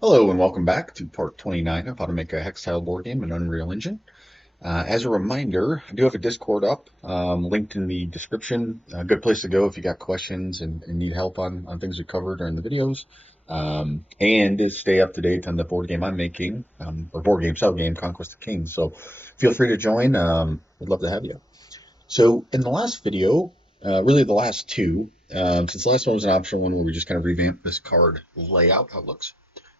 Hello and welcome back to part 29 of how to make a HexTile board game in Unreal Engine. As a reminder, I do have a Discord up, linked in the description. A good place to go if you got questions and need help on things we covered during the videos. And to stay up to date on the board game I'm making, or board game, style game, Conquest of Kings. So feel free to join. Would love to have you. So in the last video, really the last two, since the last one was an optional one where we just kind of revamped this card layout, how it looks.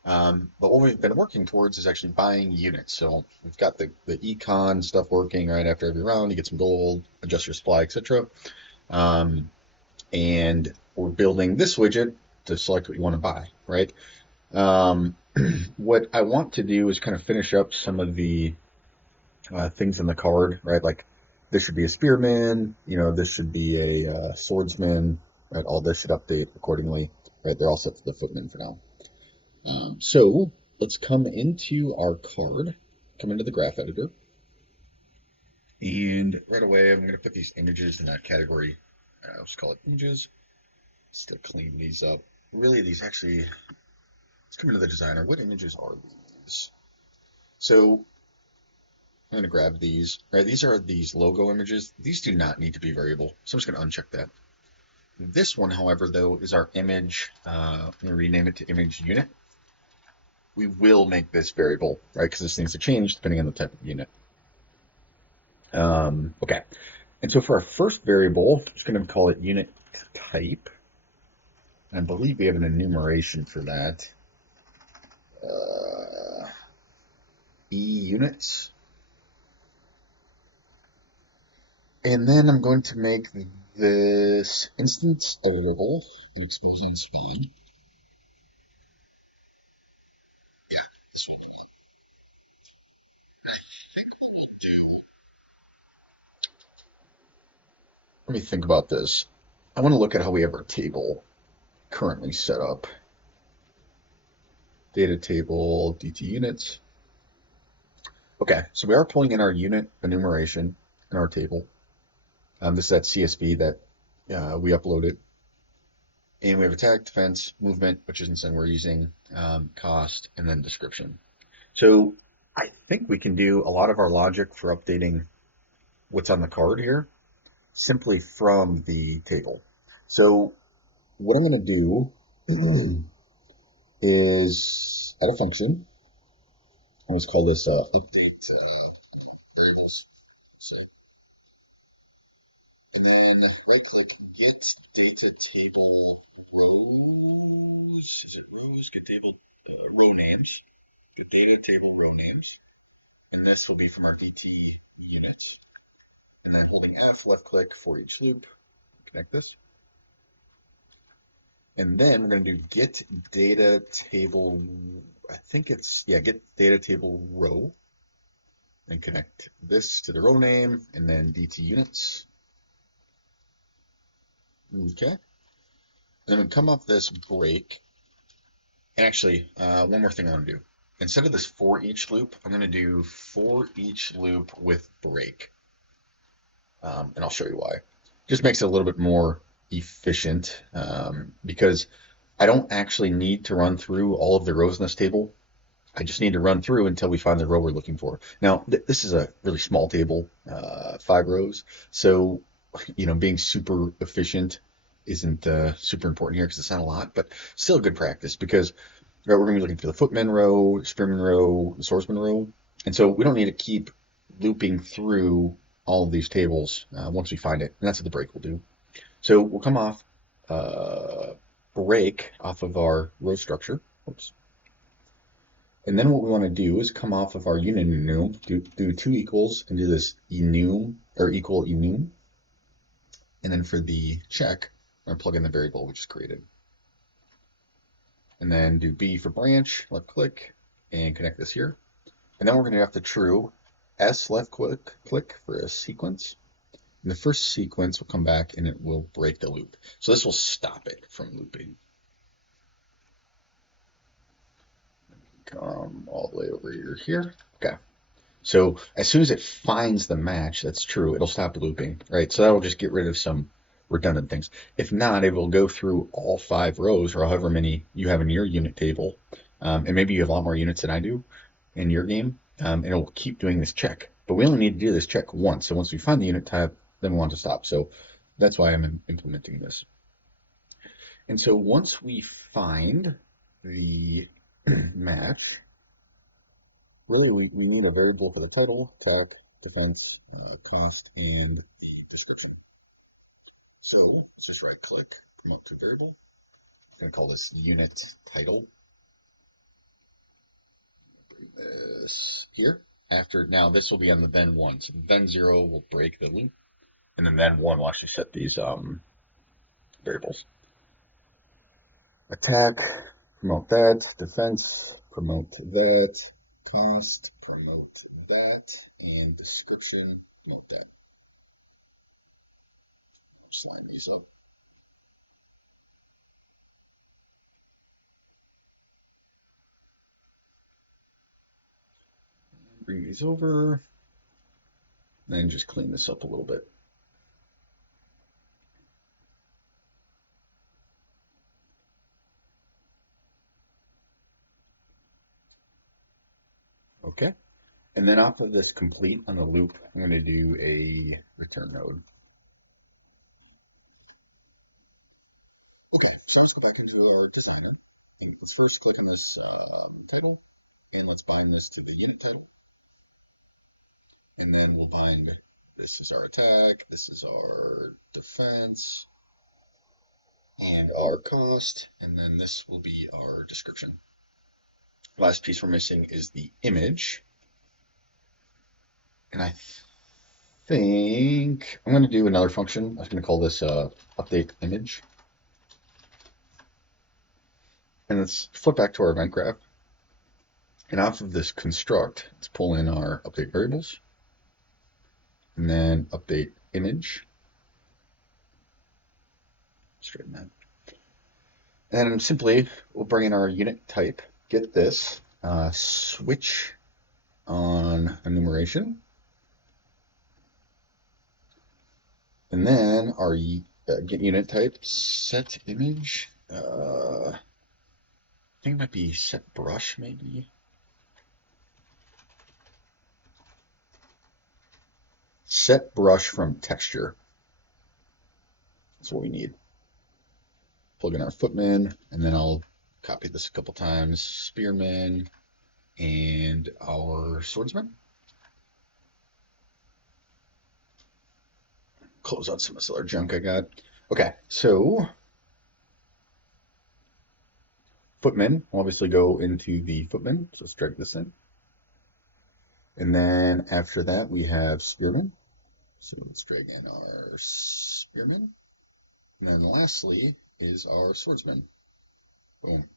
But what we've been working towards is actually buying units. So we've got the econ stuff working right after every round. You get some gold, adjust your supply, etc. And we're building this widget to select what you want to buy, right? Um, what I want to do is kind of finish up some of the things in the card, right? Like this should be a spearman, this should be a swordsman, right? All this should update accordingly, right? They're all set to the footman for now. So let's come into our card, come into the graph editor, and right away I'm going to put these images in that category. Let's call it images, just to clean these up. Really, these actually, let's come into the designer. What images are these? So I'm going to grab these. Right, these are these logo images. These do not need to be variable, so I'm just going to uncheck that. This one, however, though, is our image. I'm going to rename it to image unit. We will make this variable, right? Because this needs to change depending on the type of unit. Okay, and so for our first variable, I'm just going to call it unit type. I believe we have an enumeration for that. E units. And then I'm going to make this instance editable and expose on spawn. Yeah, this is what we want. And I think what we'll do, let me think about this. I want to look at how we have our table currently set up. Data table, DT units. Okay, so we are pulling in our unit enumeration in our table. This is that CSV that we uploaded. And we have attack, defense, movement, which isn't something we're using, cost, and then description. So I think we can do a lot of our logic for updating what's on the card here simply from the table. So what I'm going to do is add a function. Let's call this update, I don't know, variables, let's say. And then right click, get data table rows. Is it rows? Get table row names. Get data table row names. And this will be from our DT units. And then holding F, left click for each loop, connect this. And then we're going to do get data table, I think it's, yeah, get data table row. And connect this to the row name and then DT units. Okay. And then we come off this break. And actually, one more thing I want to do. Instead of this for each loop, I'm going to do for each loop with break. And I'll show you why. Just makes it a little bit more efficient because I don't actually need to run through all of the rows in this table. I just need to run through until we find the row we're looking for. Now, this is a really small table, 5 rows. So, being super efficient isn't super important here because it's not a lot, but still good practice because we're going to be looking for the footman row, spearman row, the swordsman row. And so we don't need to keep looping through all of these tables once we find it. And that's what the break will do. So we'll come off break off of our row structure. Oops. And then what we want to do is come off of our unit enum, do 2 equals, and do this enum, or equal enum. And then for the check, we're going to plug in the variable we just created. And then do B for branch, left click, and connect this here. And then we're going to have the true S left click for a sequence. And the first sequence will come back and it will break the loop. So this will stop it from looping. Come all the way over here. Okay. So as soon as it finds the match that's true, it'll stop looping, right? So that'll just get rid of some redundant things. If not, it will go through all 5 rows or however many you have in your unit table and maybe you have a lot more units than I do in your game, and it will keep doing this check. But we only need to do this check once. So once we find the unit type, then we want to stop. So that's why I'm implementing this. And so once we find the match, really we need a variable for the title, attack, defense, cost, and the description. So let's just right click, promote to variable. I'm going to call this unit title. Bring this here. Now this will be on the then one. So the then 0 will break the loop, and then 1 will actually set these variables. Attack, promote that. Defense, promote that. Cost, promote that. And description, promote that. I'll just line these up. Bring these over. Then just clean this up a little bit. Okay. And then off of this complete on the loop, I'm going to do a return node. Okay, so let's go back into our designer. And let's first click on this title, and let's bind this to the unit title. And then we'll bind, this is our attack, this is our defense, and our cost, and then this will be our description. Last piece we're missing is the image. And I think I'm going to do another function. I was going to call this update image. And let's flip back to our event graph. And off of this construct, let's pull in our update variables. And then update image. Straighten that. And simply, we'll bring in our unit type, get this, switch on enumeration. And then our get unit type, set image. I think it might be set brush, maybe. Set brush from texture. That's what we need. Plug in our footman, and then I'll copy this a couple times. Spearman and our swordsman. Close out some of this other junk I got. Okay, so footman will obviously go into the footman, so let's drag this in. And then after that, we have spearman. So let's drag in our spearman. And then lastly is our swordsman. Boom.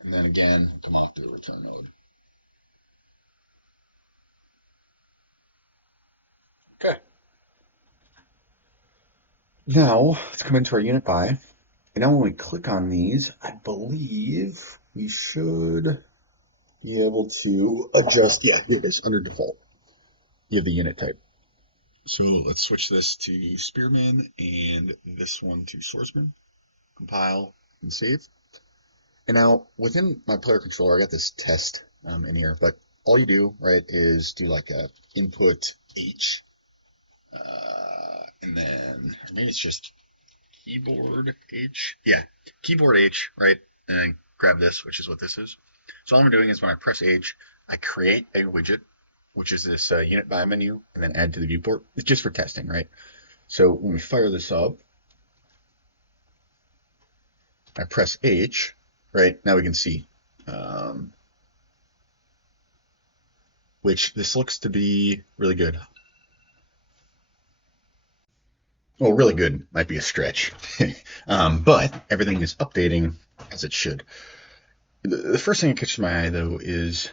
And then again, come off to a return node. Okay. Now, let's come into our unit buy. And now when we click on these, I believe we should be able to adjust. Yeah, here it is, under default. You have the unit type. So let's switch this to spearman and this one to swordsman. Compile and save. And now within my player controller, I got this test in here, but all you do, right, is do like a input H, and then, or maybe it's just keyboard H. Yeah, keyboard H, right, and then grab this, which is what this is. So all I'm doing is when I press H, I create a widget, which is this unit buy menu, and then add to the viewport. It's just for testing, right? So when we fire this up, I press H, right? Now we can see, which this looks to be really good. Well, really good might be a stretch, but everything is updating as it should. The first thing that catches my eye, though, is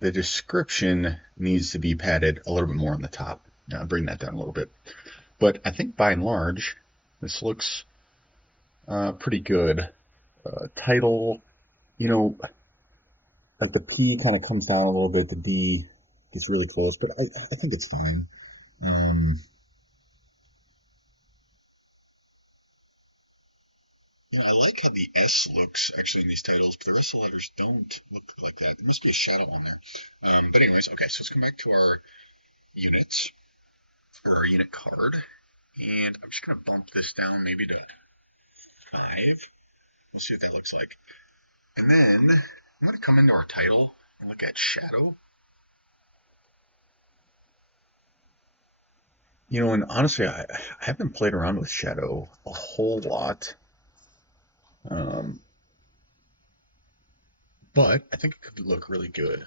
the description needs to be padded a little bit more on the top. Now, bring that down a little bit. But I think by and large, this looks pretty good. Title, you know, like the P kind of comes down a little bit, the D gets really close, but I think it's fine. You know, I like how the S looks actually in these titles, but the rest of the letters don't look like that. There must be a shadow on there. But anyways, okay, so let's come back to our units, or our unit card. And I'm just going to bump this down maybe to 5. We'll see what that looks like. And then I'm going to come into our title and look at shadow. You know, and honestly, I haven't played around with shadow a whole lot. But I think it could look really good.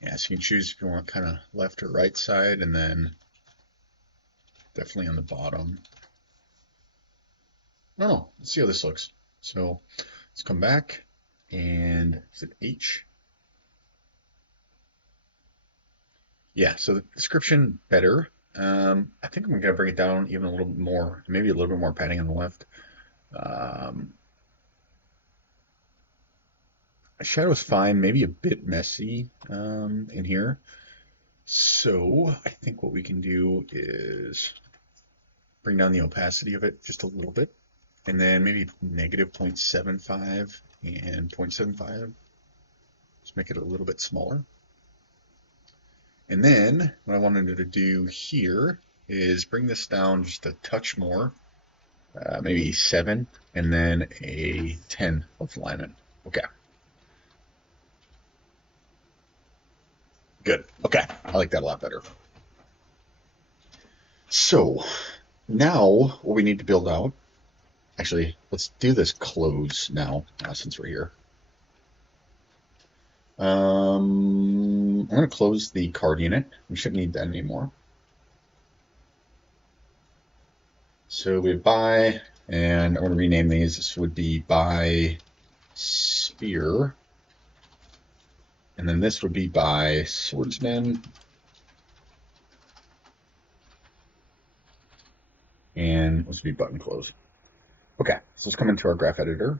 Yeah, so you can choose if you want kind of left or right side, and then definitely on the bottom. I don't know. Let's see how this looks. So let's come back, and is it H? Yeah, so the description better. I think I'm gonna bring it down even a little bit more, maybe a little bit more padding on the left. Um, Shadow's fine, maybe a bit messy in here. So I think what we can do is bring down the opacity of it just a little bit, and then maybe negative 0.75 and 0.75. Just make it a little bit smaller. And then what I wanted to do here is bring this down just a touch more, maybe 7, and then a 10 of alignment. Okay. Good. Okay. I like that a lot better. So now what we need to build out, actually, let's do this close now, since we're here. I'm going to close the card unit. We shouldn't need that anymore. So we have buy, and I'm going to rename these. This would be buy spear. And then this would be by swordsman. And this would be button close. Okay, so let's come into our graph editor.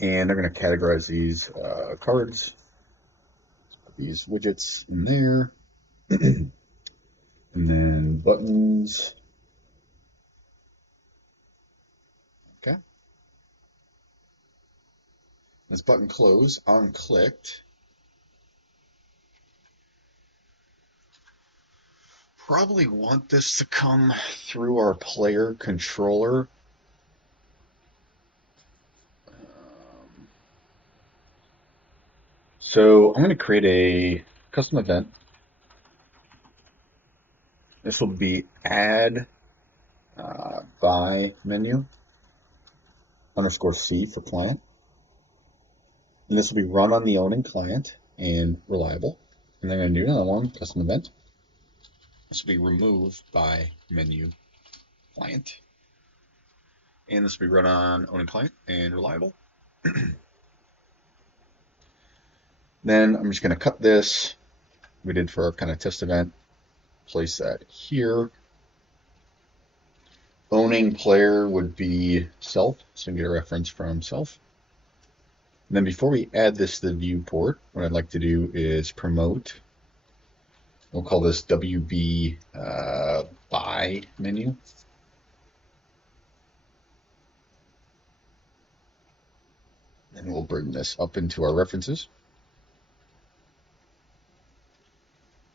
And I'm going to categorize these cards. Let's put these widgets in there. And then buttons. Okay. This button close on clicked. Probably want this to come through our player controller. So I'm going to create a custom event. This will be add by menu _C for client. And this will be run on the owning client and reliable. And then I'm going to do another one, custom event. This will be remove by menu client. And this will be run on owning client and reliable. Then I'm just going to cut this. We did for our kind of test event. Place that here. Owning player would be self, so we get a reference from self. And then before we add this to the viewport, what I'd like to do is promote. We'll call this WB buy menu. And we'll bring this up into our references.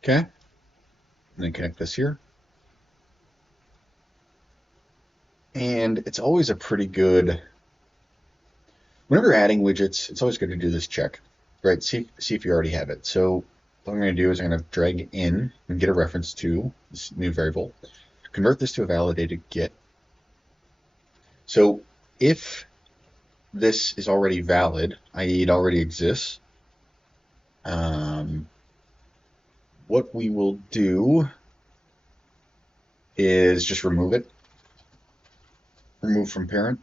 Okay. And then connect this here. And it's always a pretty good, whenever you're adding widgets, it's always good to do this check, right? See if you already have it. So what I'm going to do is I'm going to drag in and get a reference to this new variable, convert this to a validated get. So if this is already valid, i.e. it already exists, what we will do is just remove it. Remove from parent,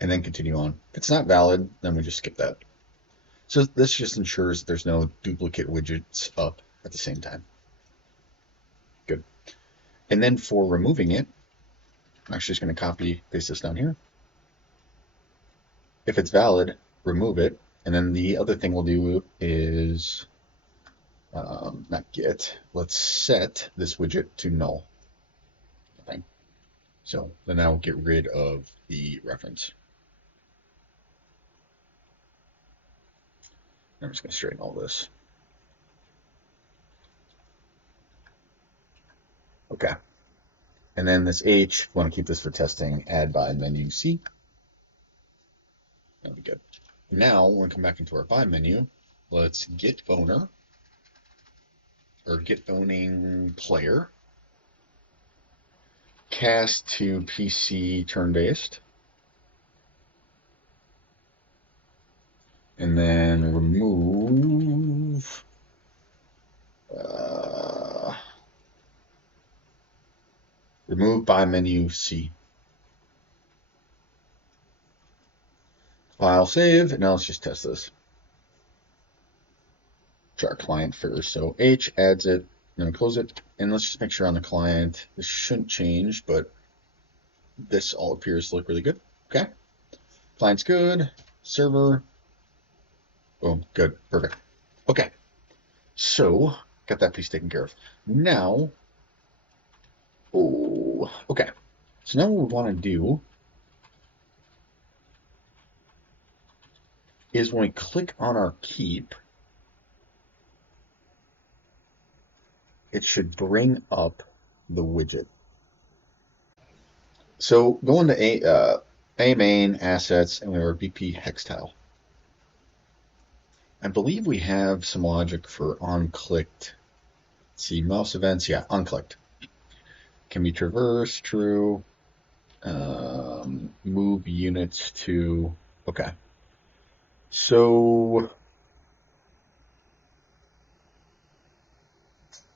and then continue on. If it's not valid, then we just skip that. So this just ensures there's no duplicate widgets up at the same time. Good. And then for removing it, I'm actually just going to copy, paste this down here. If it's valid, remove it. And then the other thing we'll do is, not get, let's set this widget to null. So then I'll get rid of the reference. I'm just going to straighten all this. Okay. And then this H, we want to keep this for testing, add by menu C. That'll be good. Now, when we come back into our buy menu, let's get owner, or get owning player, cast to PC turn-based, and then remove remove by menu C. File save, and now let's just test this. To our client first. So H adds it, then we close it, and let's just make sure on the client this shouldn't change, but this all appears to look really good. Okay, client's good, server, boom, good, perfect. Okay, so got that piece taken care of. Now, okay, so now what we want to do is when we click on our keep, it should bring up the widget. So go into A main assets, and we are BP HexTile. I believe we have some logic for on-clicked. Let's see, mouse events, yeah, on-clicked. Can be traversed, true. Move units to, okay. So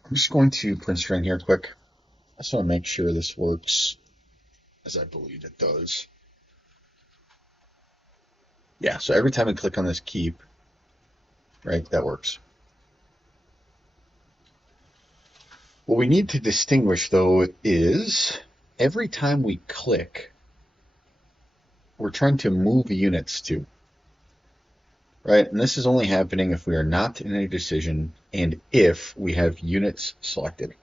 I'm just going to print string here quick. I just want to make sure this works as I believe it does. Yeah, so every time I click on this keep, right, that works. What we need to distinguish, though, is every time we click, we're trying to move units to, right? And this is only happening if we are not in a decision and if we have units selected.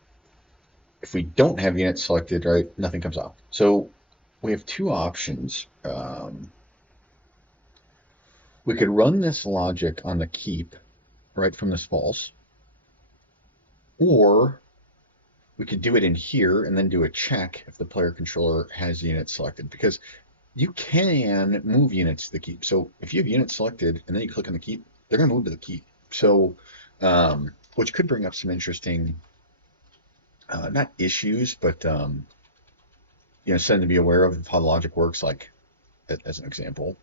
If we don't have units selected, right, nothing comes off. So we have two options. We could run this logic on the keep right from this false, or we could do it in here and then do a check if the player controller has units selected, because you can move units to the keep. So if you have units selected and then you click on the keep, they're going to move to the keep. So, which could bring up some interesting, not issues, but something to be aware of how the logic works. Like, as an example,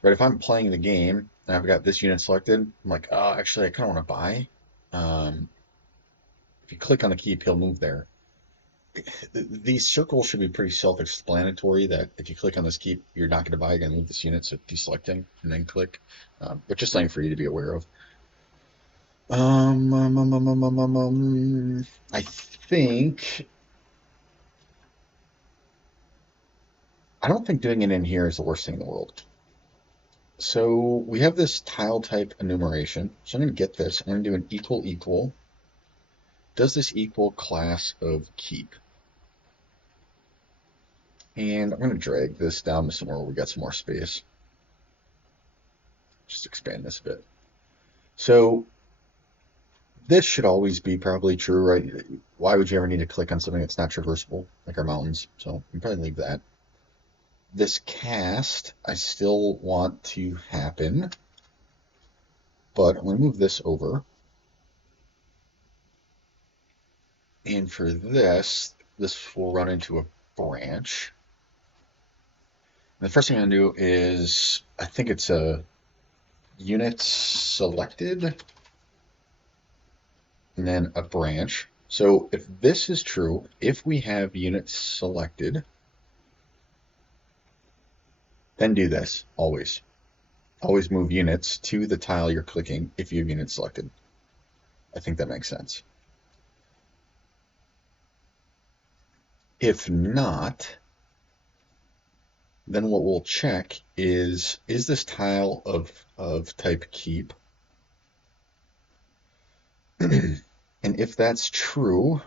right? If I'm playing the game and I've got this unit selected, I'm like, oh, actually, I kind of want to buy. If you click on the keep, he'll move there. These circles should be pretty self-explanatory that if you click on this keep, you're not going to buy, you're going to move this unit, so deselect him and then click. But just something for you to be aware of. I don't think doing it in here is the worst thing in the world. So we have this tile type enumeration. So I'm going to get this. I'm going to do an equal equal. Does this equal class of keep? And I'm going to drag this down to somewhere where we got some more space. Just expand this a bit. So this should always be probably true, right? Why would you ever need to click on something that's not traversable, like our mountains? So you can probably leave that. This cast, I still want to happen, but I'm going to move this over. And for this will run into a branch. And the first thing I'm going to do is, I think it's a unit selected, and then a branch. So if this is true, if we have units selected, then do this, always. Always move units to the tile you're clicking if you have units selected. I think that makes sense. If not, then what we'll check is this tile of type keep? And if that's true,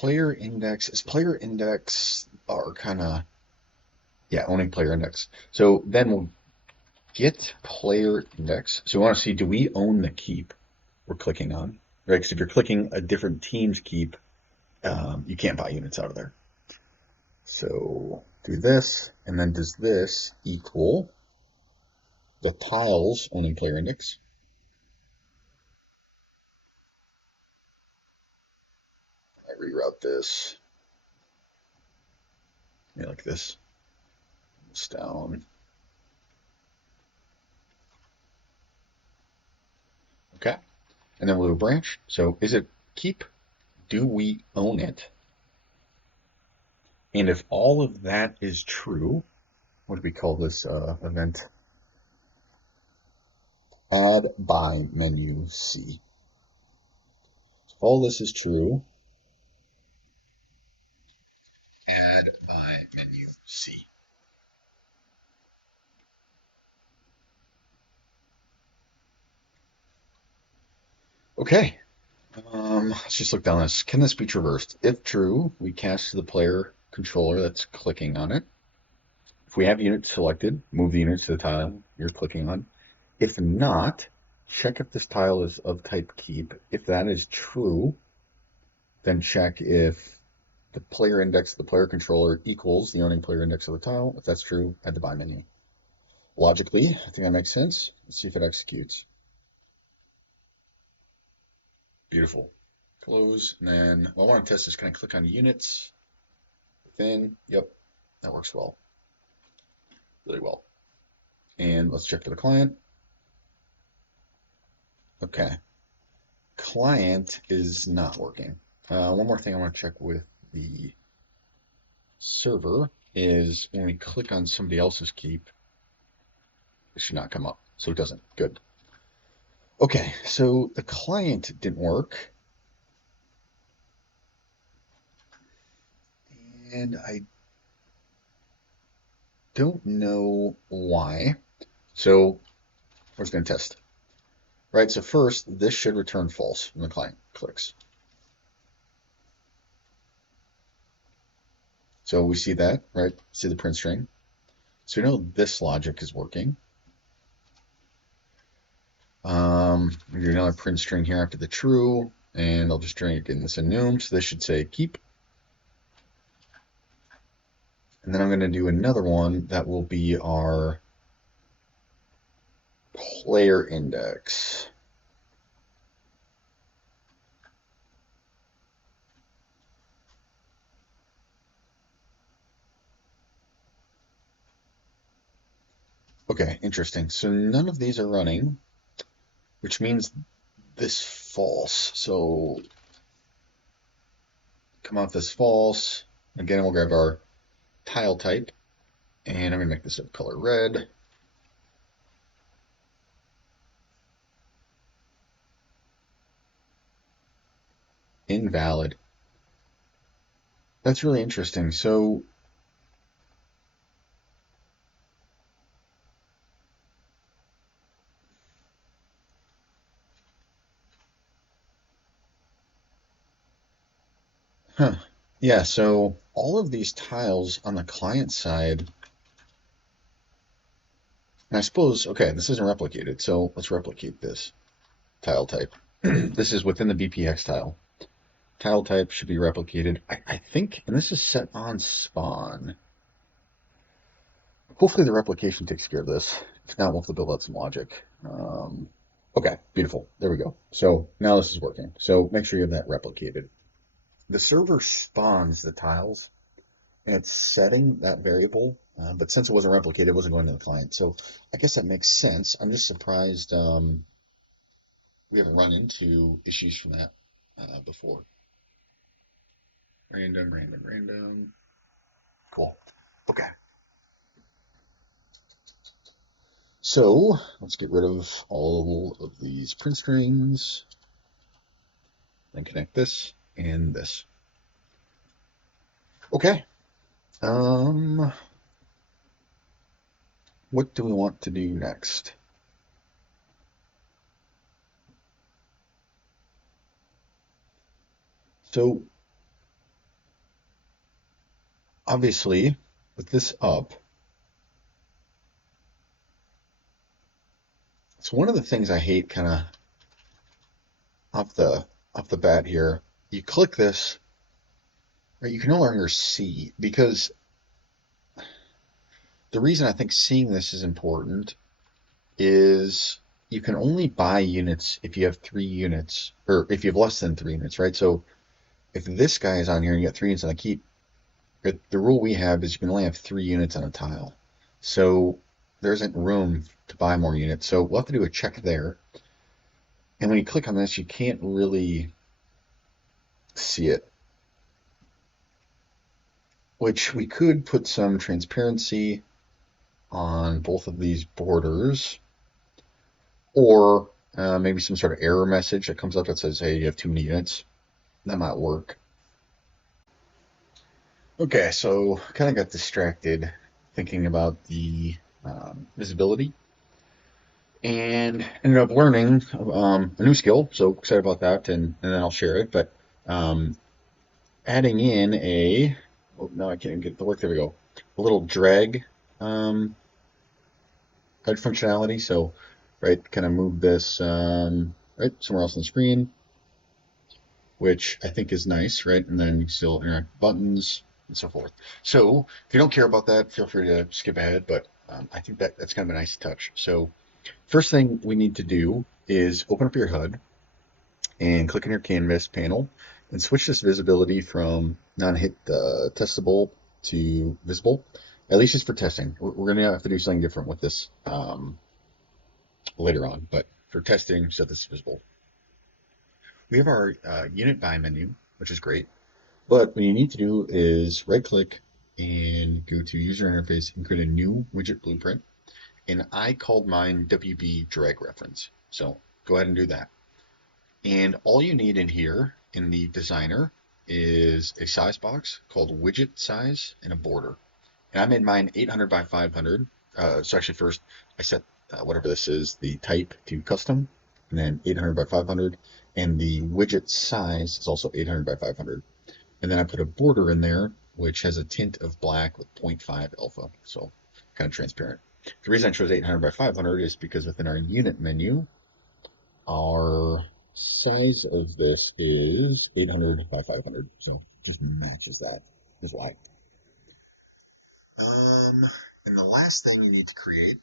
player index is player index are kind of, yeah, owning player index. So then we'll get player index. So we want to see, do we own the keep we're clicking on, right? Because if you're clicking a different team's keep, you can't buy units out of there. So do this, and then does this equal the tiles owning player index? I reroute this, like this. This down. Okay. And then we'll do a branch. So is it keep? Do we own it? And if all of that is true, what do we call this event? Add by menu C. So if all this is true, add by menu C. Okay. Let's just look down this. Can this be traversed? If true, we cast to the player controller that's clicking on it. If we have units selected, move the units to the tile you're clicking on. If not, check if this tile is of type keep. If that is true, then check if the player index of the player controller equals the owning player index of the tile. If that's true, add the buy menu. Logically, I think that makes sense. Let's see if it executes. Beautiful. Close, and then what I want to test is, can I click on units within? Yep, that works well. Really well. And let's check for the client. Okay. Client is not working. One more thing I want to check with the server is when we click on somebody else's keep, it should not come up. So it doesn't. Good. Okay, so the client didn't work. And I don't know why. So we're just going to test. Right, so first, this should return false when the client clicks. So we see that, right? See the print string. So we know this logic is working. We do another print string here after the true, and I'll just try again this enum. So this should say keep. And then I'm going to do another one that will be our player index. Okay, interesting. So none of these are running, which means this false. So come out this false. Again, we'll grab our tile type, and I'm going to make this of color red. Invalid. That's really interesting. So yeah, so all of these tiles on the client side, and I suppose, okay, this isn't replicated, so let's replicate this tile type. This is within the BP HexTile. Tile type should be replicated. I think, and this is set on spawn. Hopefully the replication takes care of this. If not, we'll have to build out some logic. Okay, beautiful. There we go. So now this is working. So make sure you have that replicated. The server spawns the tiles, and it's setting that variable, but since it wasn't replicated, it wasn't going to the client. So I guess that makes sense. I'm just surprised we haven't run into issues from that before. Random, random, random. Cool. Okay. So let's get rid of all of these print strings, then connect this and this. Okay. What do we want to do next? So obviously, with this up, it's one of the things I hate kind of off the bat here. You click this, right? You can no longer see because the reason I think seeing this is important is you can only buy units if you have 3 units, or if you have less than 3 units, right? So if this guy is on here and you got 3 units on a keep, the rule we have is you can only have 3 units on a tile. So there isn't room to buy more units. So we'll have to do a check there. And when you click on this, you can't really see it, which we could put some transparency on both of these borders, or maybe some sort of error message that comes up that says, hey, you have too many units. That might work. Okay, so kind of got distracted thinking about the visibility and ended up learning a new skill. So excited about that, and then I'll share it. But um, adding in oh, no, I can't get the work. There we go. A little drag um, HUD functionality. So, right, kind of move this right somewhere else on the screen, which I think is nice, right? And then you still interact with buttons and so forth. So if you don't care about that, feel free to skip ahead, but I think that's kind of a nice touch. So first thing we need to do is open up your HUD and click on your canvas panel and switch this visibility from non-hit testable to visible, at least just for testing. We're going to have to do something different with this later on, but for testing, set this visible. We have our unit buy menu, which is great, but what you need to do is right click and go to user interface and create a new widget blueprint. And I called mine WB drag reference. So go ahead and do that. And all you need in here in the designer is a size box called widget size and a border. And I made mine 800 by 500. So actually first I set whatever this is, the type to custom, and then 800 by 500. And the widget size is also 800 by 500. And then I put a border in there, which has a tint of black with 0.5 alpha. So kind of transparent. The reason I chose 800 by 500 is because within our unit menu, our size of this is 800 by 500. So just matches that is why. And the last thing you need to create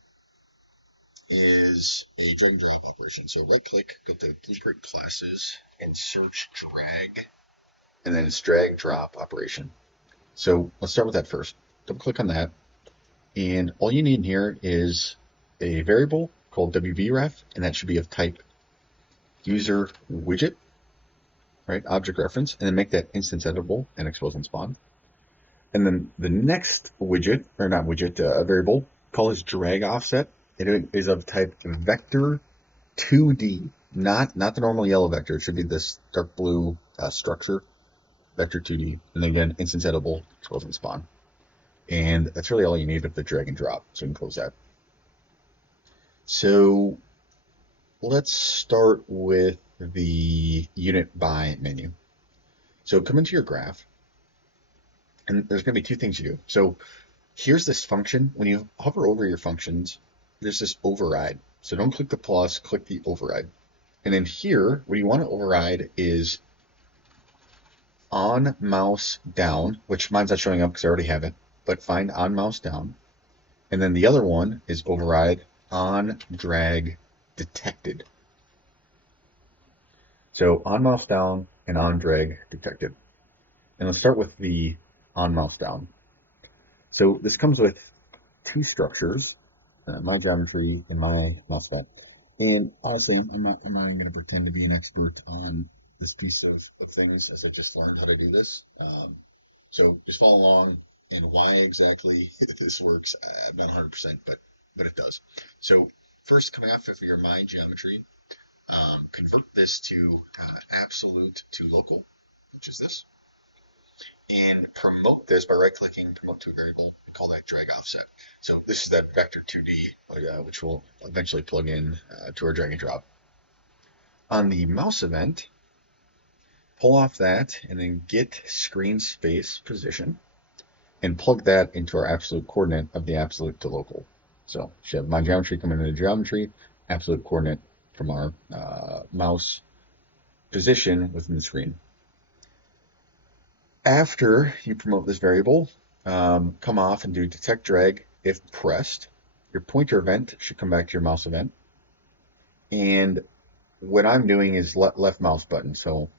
is a drag and drop operation. So right click, go to blueprint classes and search drag, and then it's drag drop operation. So let's start with that first. Double click on that. And all you need in here is a variable called WVRef, and that should be of type user widget, right? Object reference, and then make that instance editable and expose and spawn. And then the next widget, or not widget, variable, call this drag offset. It is of type vector 2D, not the normal yellow vector. It should be this dark blue structure, vector 2D. And then again, instance editable, expose and spawn. And that's really all you need of the drag and drop. So we can close that. So let's start with the unit buy menu. So come into your graph, and there's going to be 2 things you do. So here's this function. When you hover over your functions, there's this override. So don't click the plus, click the override. And then here, what you want to override is on mouse down, which mine's not showing up because I already have it, but find on mouse down. And then the other one is override on drag detected. So on mouse down and on drag detected. And let's start with the on mouse down. So this comes with 2 structures, my geometry and my mouse event. And honestly, I'm not even going to pretend to be an expert on this piece of things, as I just learned how to do this. So just follow along, and why exactly this works, I'm not 100%, but it does. So first, coming off of your my geometry, convert this to absolute to local, which is this, and promote this by right-clicking, promote to a variable, and call that drag offset. So this is that vector 2D, which will eventually plug in to our drag and drop. On the mouse event, pull off that, and then get screen space position, and plug that into our absolute coordinate of the absolute to local. So should have my geometry come into the geometry, absolute coordinate from our mouse position within the screen. After you promote this variable, come off and do detect drag if pressed. Your pointer event should come back to your mouse event. And what I'm doing is left mouse button. So,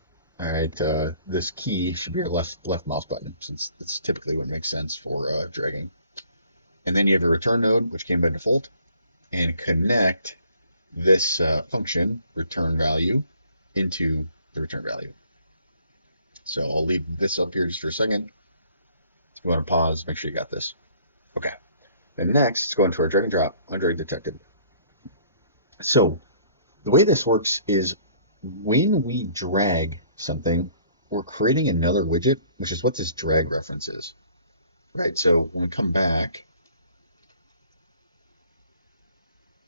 all right, this key should be your left mouse button, since that's typically what makes sense for dragging. And then you have your return node, which came by default, and connect this function, return value, into the return value. So I'll leave this up here just for a second. If you want to pause, make sure you got this. Okay. Then next, let's go into our drag and drop on drag detected. So the way this works is when we drag something, we're creating another widget, which is what this drag reference is, right? So when we come back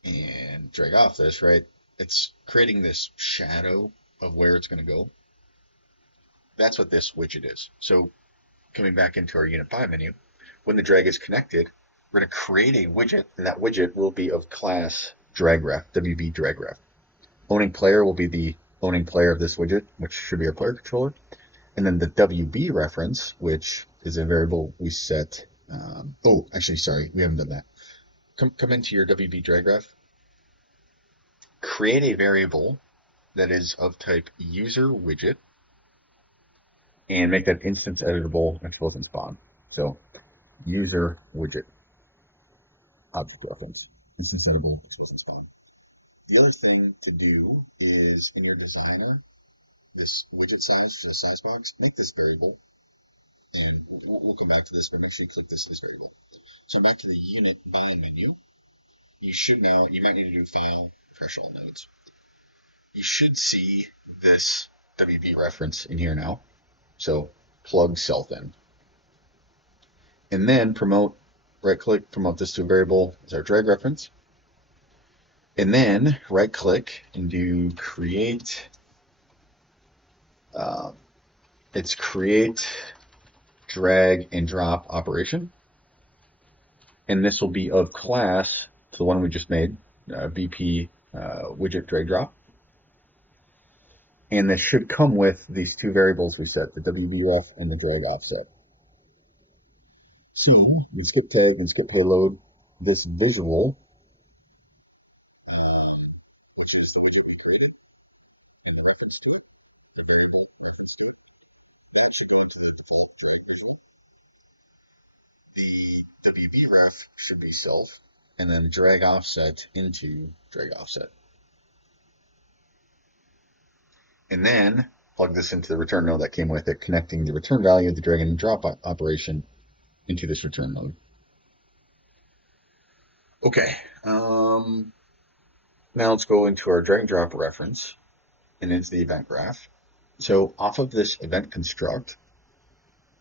and drag off this, right, it's creating this shadow of where it's going to go. That's what this widget is. So coming back into our unit by menu, when the drag is connected, we're going to create a widget, and that widget will be of class drag ref, WB drag ref. Owning player will be the owning player of this widget, which should be our player controller. And then the WB reference, which is a variable we set. Oh, actually, sorry, we haven't done that. Come into your WB drag ref, create a variable that is of type user widget, and make that instance editable, expose and spawn. So user widget object reference, instance editable, expose and spawn. The other thing to do is in your designer, this widget size, which is a size box, make this variable, and we'll come back to this, but make sure you click this variable. So I'm back to the unit by menu. You should now, you might need to do file, refresh all nodes. You should see this WB reference in here now. So plug self in. And then promote, right click, promote this to a variable as our drag reference. And then right click and do create, it's create drag and drop operation. And this will be of class to the one we just made, VP widget drag drop. And this should come with these two variables we set, the WB ref and the drag offset. So you can skip tag and skip payload. This visual, which is the widget we created, and the reference to it, the variable reference to it, that should go into the default drag visual. The WB ref should be self, and then drag offset into drag offset. And then plug this into the return node that came with it, connecting the return value of the drag and drop operation into this return node. Okay, now let's go into our drag and drop reference and into the event graph. So off of this event construct,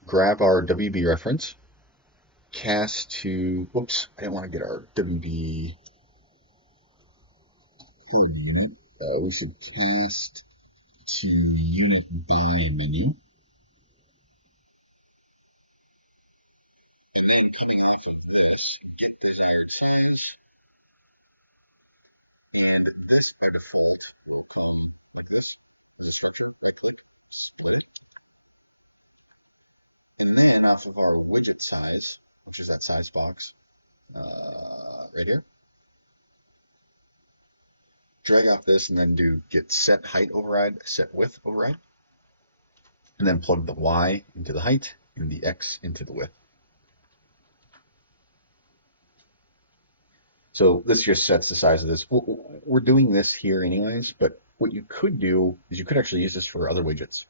grab our WB reference, cast to, whoops, I didn't want to get our WB hard unit. We should cast to unit by menu. And then coming off of this, get desired size. And this by default will come like this as a structure. Right click, split it. And then off of our widget size, which is that size box right here, drag off this and then do get set height override, set width override. And then plug the Y into the height and the X into the width. So this just sets the size of this. We're doing this here anyways, but what you could do is you could actually use this for other widgets.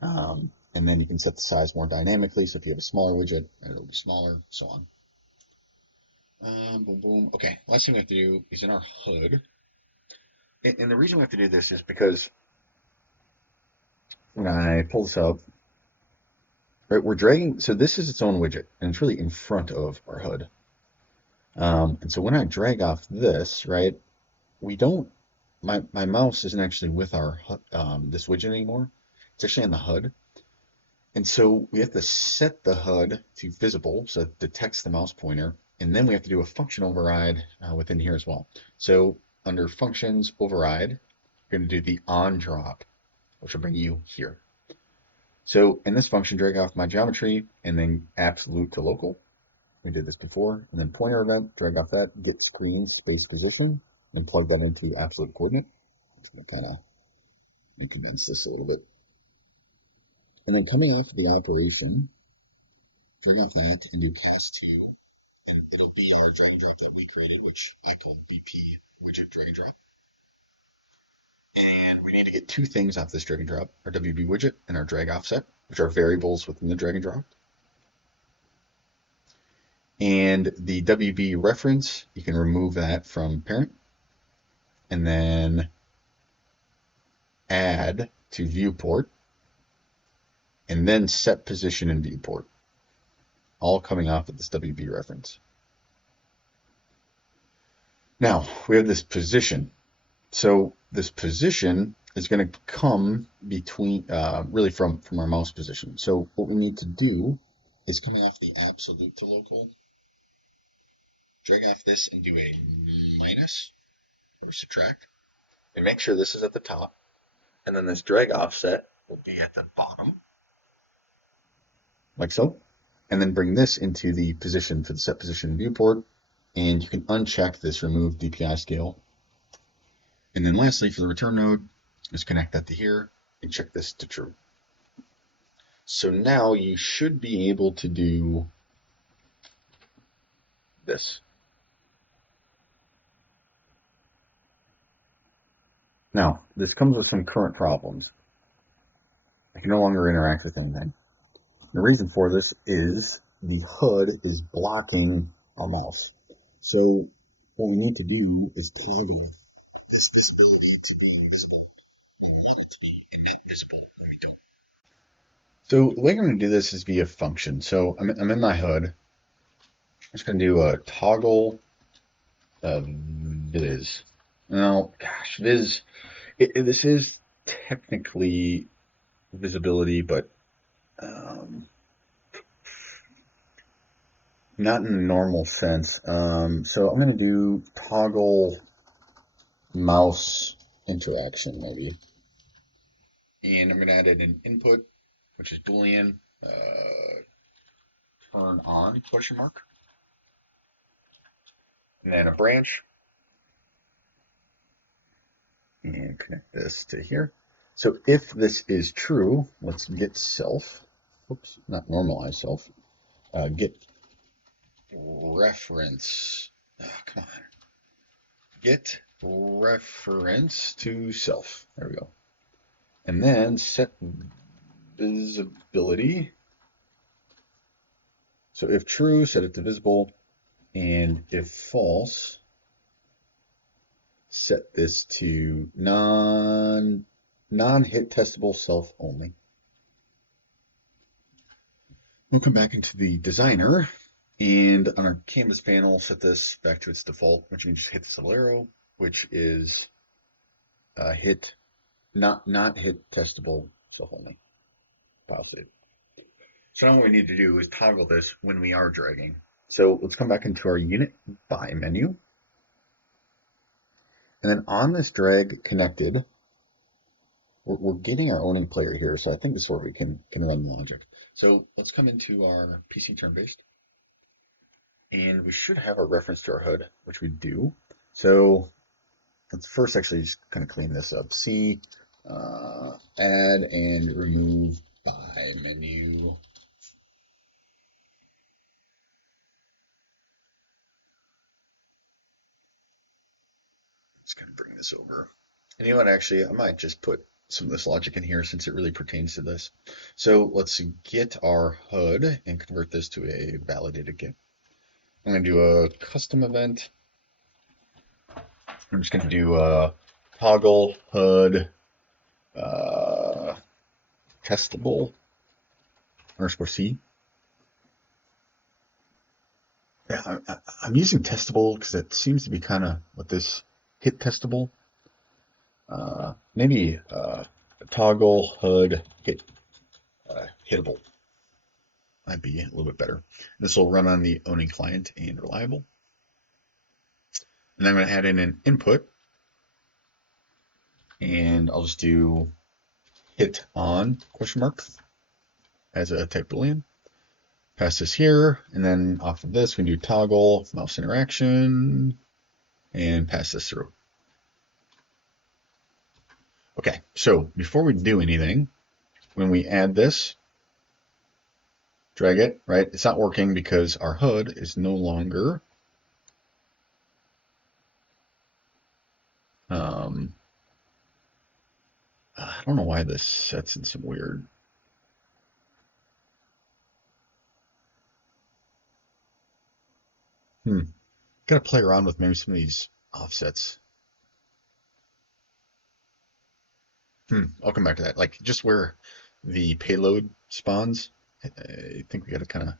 And then you can set the size more dynamically. So if you have a smaller widget, it'll be smaller, so on. Boom, boom. Okay, last thing we have to do is in our hood. And the reason we have to do this is because when I pull this up, right, we're dragging, so this is its own widget, and it's really in front of our hood. And so when I drag off this, right, we don't, my mouse isn't actually with our this widget anymore. It's actually on the HUD. And so we have to set the HUD to visible so it detects the mouse pointer. And then we have to do a function override within here as well. So under functions override, you're going to do the on drop, which will bring you here. So in this function, drag off my geometry and then absolute to local. We did this before. And then pointer event, drag off that, get screen space position, and plug that into absolute coordinate. I'm just going to kind of condense this a little bit. And then coming off of the operation, drag off that and do cast to, and it'll be our drag and drop that we created, which I call BP widget drag and drop. And we need to get two things off this drag and drop, our WB widget and our drag offset, which are variables within the drag and drop. And the WB reference, you can remove that from parent and then add to viewport and then set position in viewport, all coming off of this WB reference. Now we have this position. So this position is going to come between, really from our mouse position. So what we need to do is coming off the absolute to local, drag off this and do a minus or subtract and make sure this is at the top. And then this drag offset will be at the bottom, like so. And then bring this into the position for the set position viewport. And you can uncheck this remove DPI scale. And then lastly, for the return node, just connect that to here and check this to true. So now you should be able to do this. Now, this comes with some current problems. I can no longer interact with anything. The reason for this is the HUD is blocking our mouse. So what we need to do is toggle this visibility to being visible when we want it to be and not visible when we don't. So the way I'm going to do this is via function. So I'm in my HUD. I'm just going to do a toggle viz. Now, gosh, viz, this is technically visibility, but not in the normal sense. So I'm going to do toggle mouse interaction maybe. And I'm going to add in an input, which is Boolean, turn on, question mark. And then a branch. And connect this to here. So if this is true, let's get self. Oops, not normalize self. Get reference. Come on. Get reference to self. There we go. And then set visibility. So if true, set it to visible. And if false, set this to non-hit testable self only. We'll come back into the designer and on our canvas panel, set this back to its default, which you can just hit this little arrow, which is not hit testable self only. File save. So now what we need to do is toggle this when we are dragging. So let's come back into our unit by menu. And then on this drag connected, we're getting our owning player here. So I think this is where we can run the logic. So let's come into our PC turn-based. And we should have a reference to our HUD, which we do. So let's first actually just kind of clean this up. C, add and remove by menu. Let's kind of bring this over. And you know what, actually, I might just put some of this logic in here since it really pertains to this. So let's get our HUD and convert this to a validated get. I'm going to do a custom event. I'm just going to do a toggle HUD testable _C. Yeah, I'm using testable because it seems to be kind of what this hit testable. Maybe toggle HUD hit hittable. Might be a little bit better. This will run on the owning client and reliable. And I'm going to add in an input, and I'll just do hit on question mark as a type boolean. Pass this here, and then off of this we can do toggle mouse interaction and pass this through. Okay, so before we do anything, when we add this, drag it, right? It's not working because our HUD is no longer I don't know why this sets in some weird. Got to play around with maybe some of these offsets. I'll come back to that. Like just where the payload spawns, I think we got to kind of.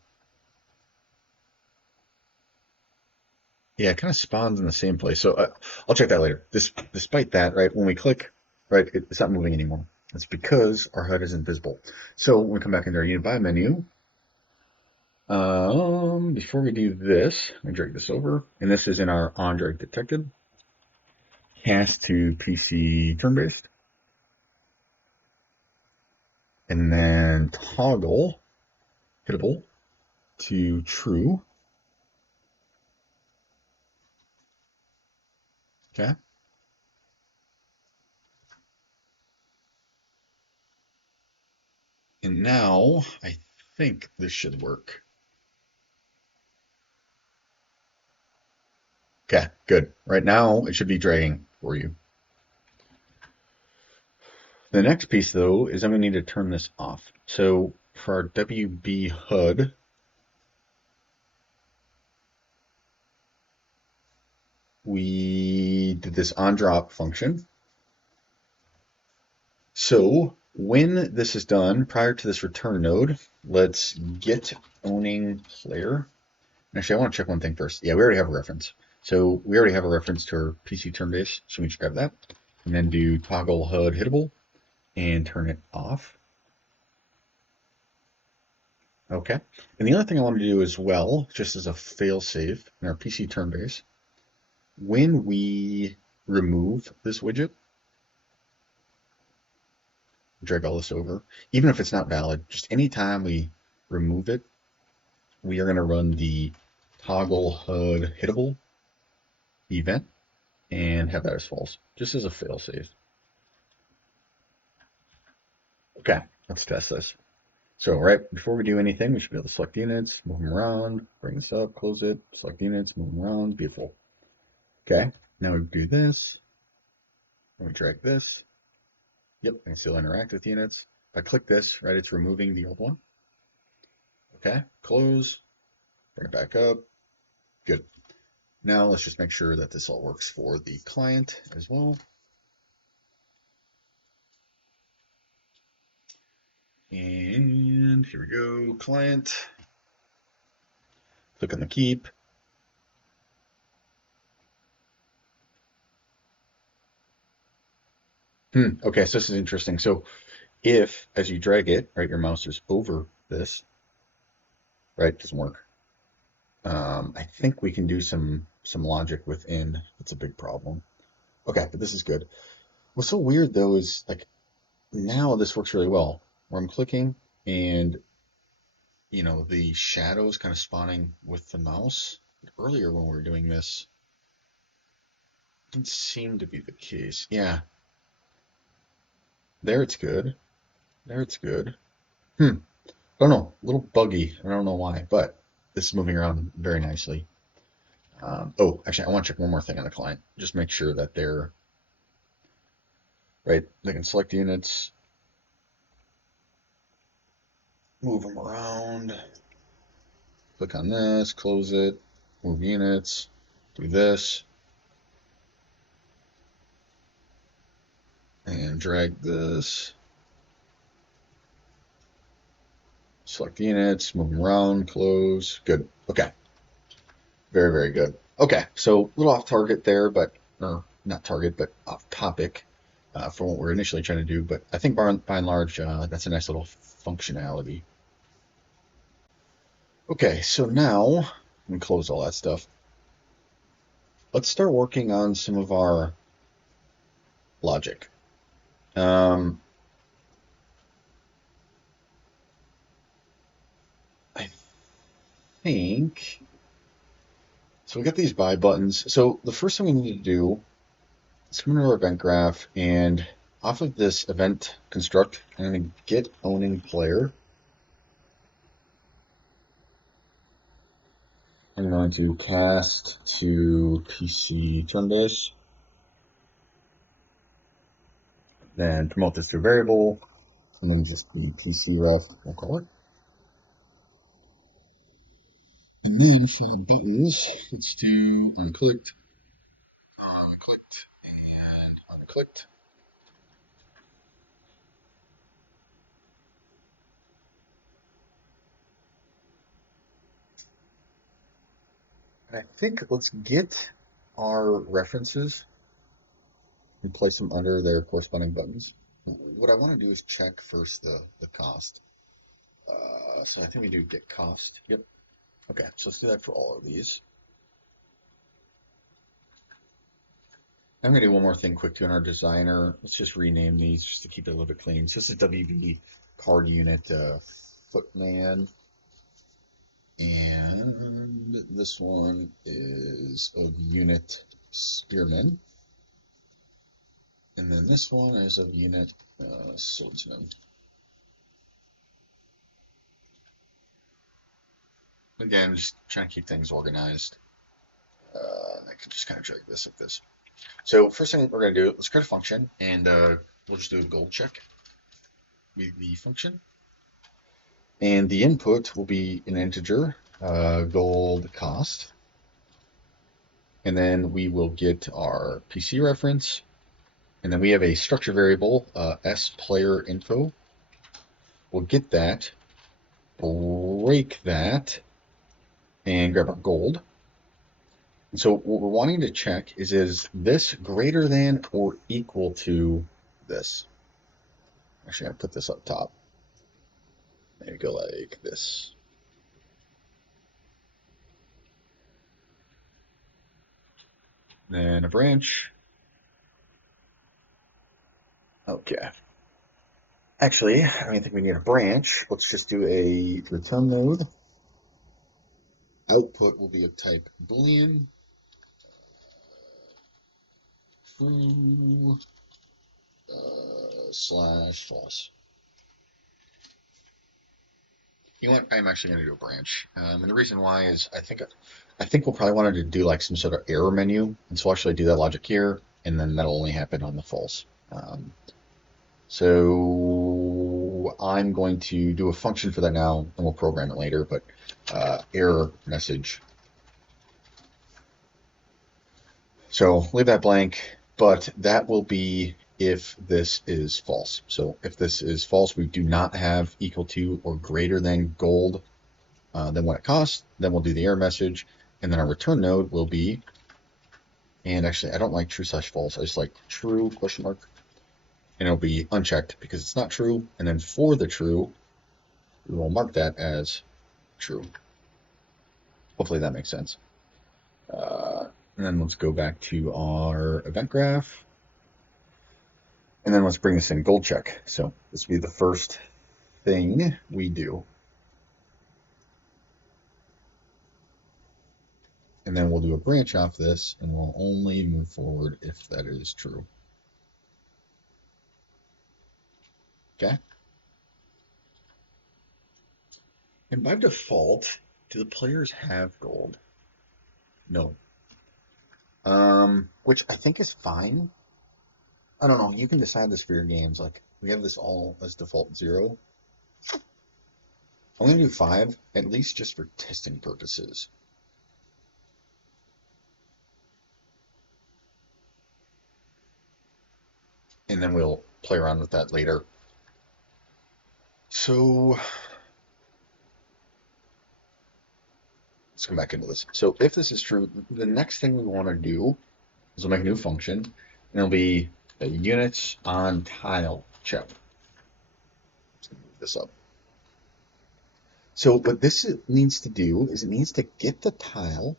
Yeah, it kind of spawns in the same place. So I'll check that later. Despite that, right, when we click, right, it's not moving anymore. It's because our HUD isn't visible. So when we come back into our unit buy menu, before we do this, I'm going to drag this over, and this is in our on drag detected. Cast to PC turn-based. And then toggle hittable to true. Okay. And now I think this should work. Okay, good. Right now it should be dragging for you. The next piece though is I'm going to need to turn this off. So for our WB HUD, we did this on drop function. So when this is done, prior to this return node, let's get owning player. Actually, I want to check one thing first. Yeah, we already have a reference. So we already have a reference to our PC turn base. So we just grab that and then do toggle HUD hittable and turn it off. Okay. And the other thing I want to do as well, just as a fail safe in our PC turn base, when we remove this widget, drag all this over, even if it's not valid, just anytime we remove it, we are going to run the toggle HUD hittable event and have that as false, just as a fail safe. Okay, let's test this. So right before we do anything, we should be able to select units, move them around, bring this up, close it, select units, move them around, beautiful. Okay, now we do this, and we drag this. Yep, I can still interact with units. If I click this, right, it's removing the old one. Okay, close, bring it back up, good. Now let's just make sure that this all works for the client as well. And here we go, client. Click on the keep. Okay, so this is interesting. So if, as you drag it, right, your mouse is over this, right, it doesn't work. I think we can do some logic within. It's a big problem. Okay, but this is good. What's so weird though is like now this works really well, where I'm clicking and you know the shadows kind of spawning with the mouse. But earlier when we were doing this, it didn't seem to be the case. Yeah, there it's good. There it's good. I don't know, a little buggy. I don't know why, but this is moving around very nicely. Oh, actually, I want to check one more thing on the client. Just make sure that they're right. They can select units, move them around, click on this, close it, move units, do this, and drag this. Select the units, move them around, close. Good. Okay. Very, very good. Okay, so a little off target there, but or not target, but off topic. for what we're initially trying to do, but I think by and large, that's a nice little functionality. Okay, so now I'm gonna close all that stuff. Let's start working on some of our logic. I think so. We got these buy buttons. So the first thing we need to do is come into our event graph, and off of this event construct, I'm going to get owning player. I'm going to cast to PC turn base, then promote this to a variable, and then just be PC ref, we'll call it. And then for our buttons, let's do unclicked, unclicked, and unclicked. And I think let's get our references and place them under their corresponding buttons. What I want to do is check first the cost. So I think we do get cost. Yep. Okay, so let's do that for all of these. I'm going to do one more thing quick too in our designer. Let's just rename these just to keep it a little bit clean. So this is WB card unit footman. And this one is of unit spearman. And then this one is of unit swordsman. Again, just trying to keep things organized. I could just kind of drag this like this. So first thing we're going to do, let's create a function, and we'll just do a gold check with the function. And the input will be an integer, gold cost. And then we will get our PC reference. And then we have a structure variable, s player info. We'll get that, break that, and grab our gold. And so what we're wanting to check is this greater than or equal to this? Actually, I'll put this up top. Maybe go like this. Then a branch. Okay. Actually, I don't think we need a branch. Let's just do a return node. Output will be of type Boolean. True / false. You know what? I'm actually going to do a branch, and the reason why is I think we'll probably want to do like some sort of error menu, and so I'll actually do that logic here, and then that'll only happen on the false. So I'm going to do a function for that now, and we'll program it later. But error message. So leave that blank, but that will be if this is false. So if this is false, we do not have equal to or greater than gold than what it costs, then we'll do the error message, and then our return node will be, and actually I don't like true / false, I just like true question mark, and it'll be unchecked because it's not true, and then for the true, we will mark that as true. Hopefully that makes sense. And then let's go back to our event graph. And then let's bring this in gold check. So this will be the first thing we do. And then we'll do a branch off this, and we'll only move forward if that is true. Okay? And by default, do the players have gold? No. Which I think is fine. I don't know. You can decide this for your games. Like, we have this all as default 0. I'm going to do 5, at least just for testing purposes. And then we'll play around with that later. So let's come back into this. So if this is true, the next thing we want to do is we'll make a new function, and it'll be units on tile, check. Let's move this up. So what this needs to do is it needs to get the tile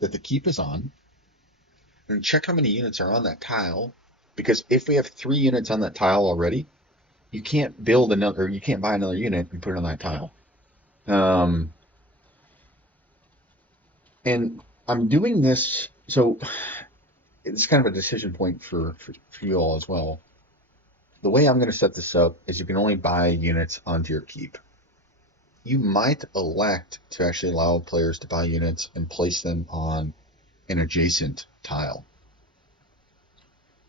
that the keep is on and check how many units are on that tile, because if we have 3 units on that tile already, you can't build another, or you can't buy another unit and put it on that tile. And I'm doing this, so it's kind of a decision point for you all as well. The way I'm going to set this up is you can only buy units onto your keep. You might elect to actually allow players to buy units and place them on an adjacent tile.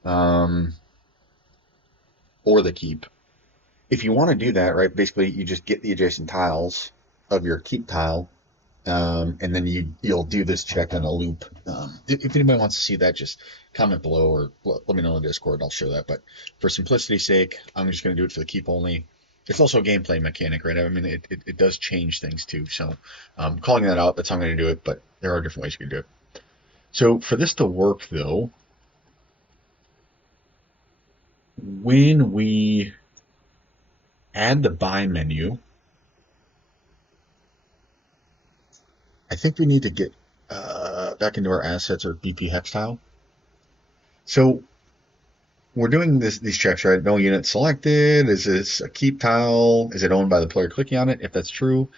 Or the keep. If you want to do that, right, basically you just get the adjacent tiles of your keep tile, and then you'll do this check on a loop. If anybody wants to see that, just comment below or let me know in the Discord and I'll show that. But for simplicity's sake, I'm just going to do it for the keep only. It's also a gameplay mechanic, right? I mean, it does change things too. So calling that out, that's how I'm going to do it, but there are different ways you can do it. So for this to work, though, when we add the buy menu, I think we need to get back into our assets or BP HexTile. So we're doing these checks, right? No unit selected. Is this a keep tile? Is it owned by the player clicking on it? If that's true,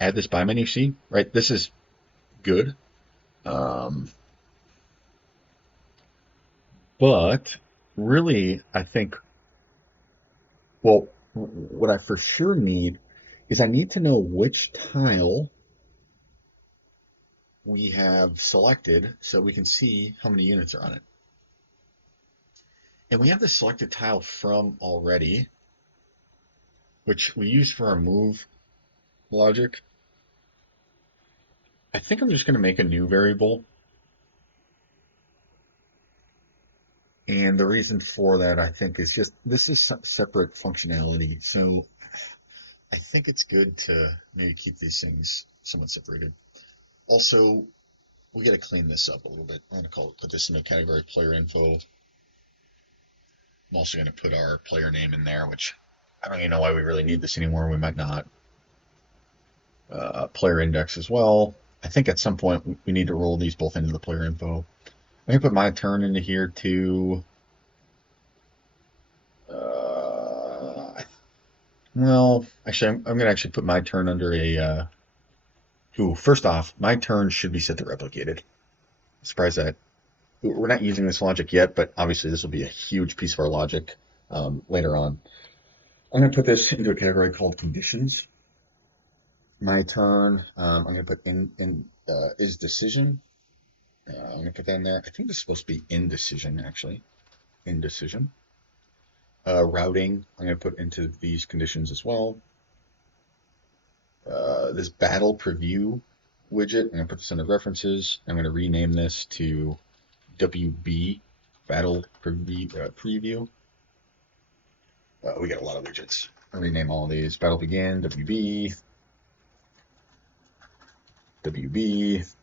add this buy menu. See, right? This is good. But really, I think, well, what I for sure need is I need to know which tile we have selected so we can see how many units are on it. And we have the selected tile from already, which we use for our move logic. I think I'm just going to make a new variable. And the reason for that, I think, is just this is separate functionality. So I think it's good to maybe keep these things somewhat separated. Also, we got to clean this up a little bit. I'm going to put this in a category player info. I'm also going to put our player name in there, which I don't even know why we really need this anymore. We might not. Player index as well. I think at some point we need to roll these both into the player info. I'm going to put my turn into here too. Well, actually, I'm going to actually put my turn under a... first off, my turn should be set to replicated. Surprised that we're not using this logic yet, but obviously this will be a huge piece of our logic later on. I'm going to put this into a category called conditions. My turn, I'm going to put is decision. I'm going to put that in there. I think this is supposed to be indecision, actually. Indecision. Routing, I'm going to put into these conditions as well. This battle preview widget, I'm going to put this under references. I'm going to rename this to WB, battle preview. We got a lot of widgets. I'll rename all of these. Battle begin, WB, WB,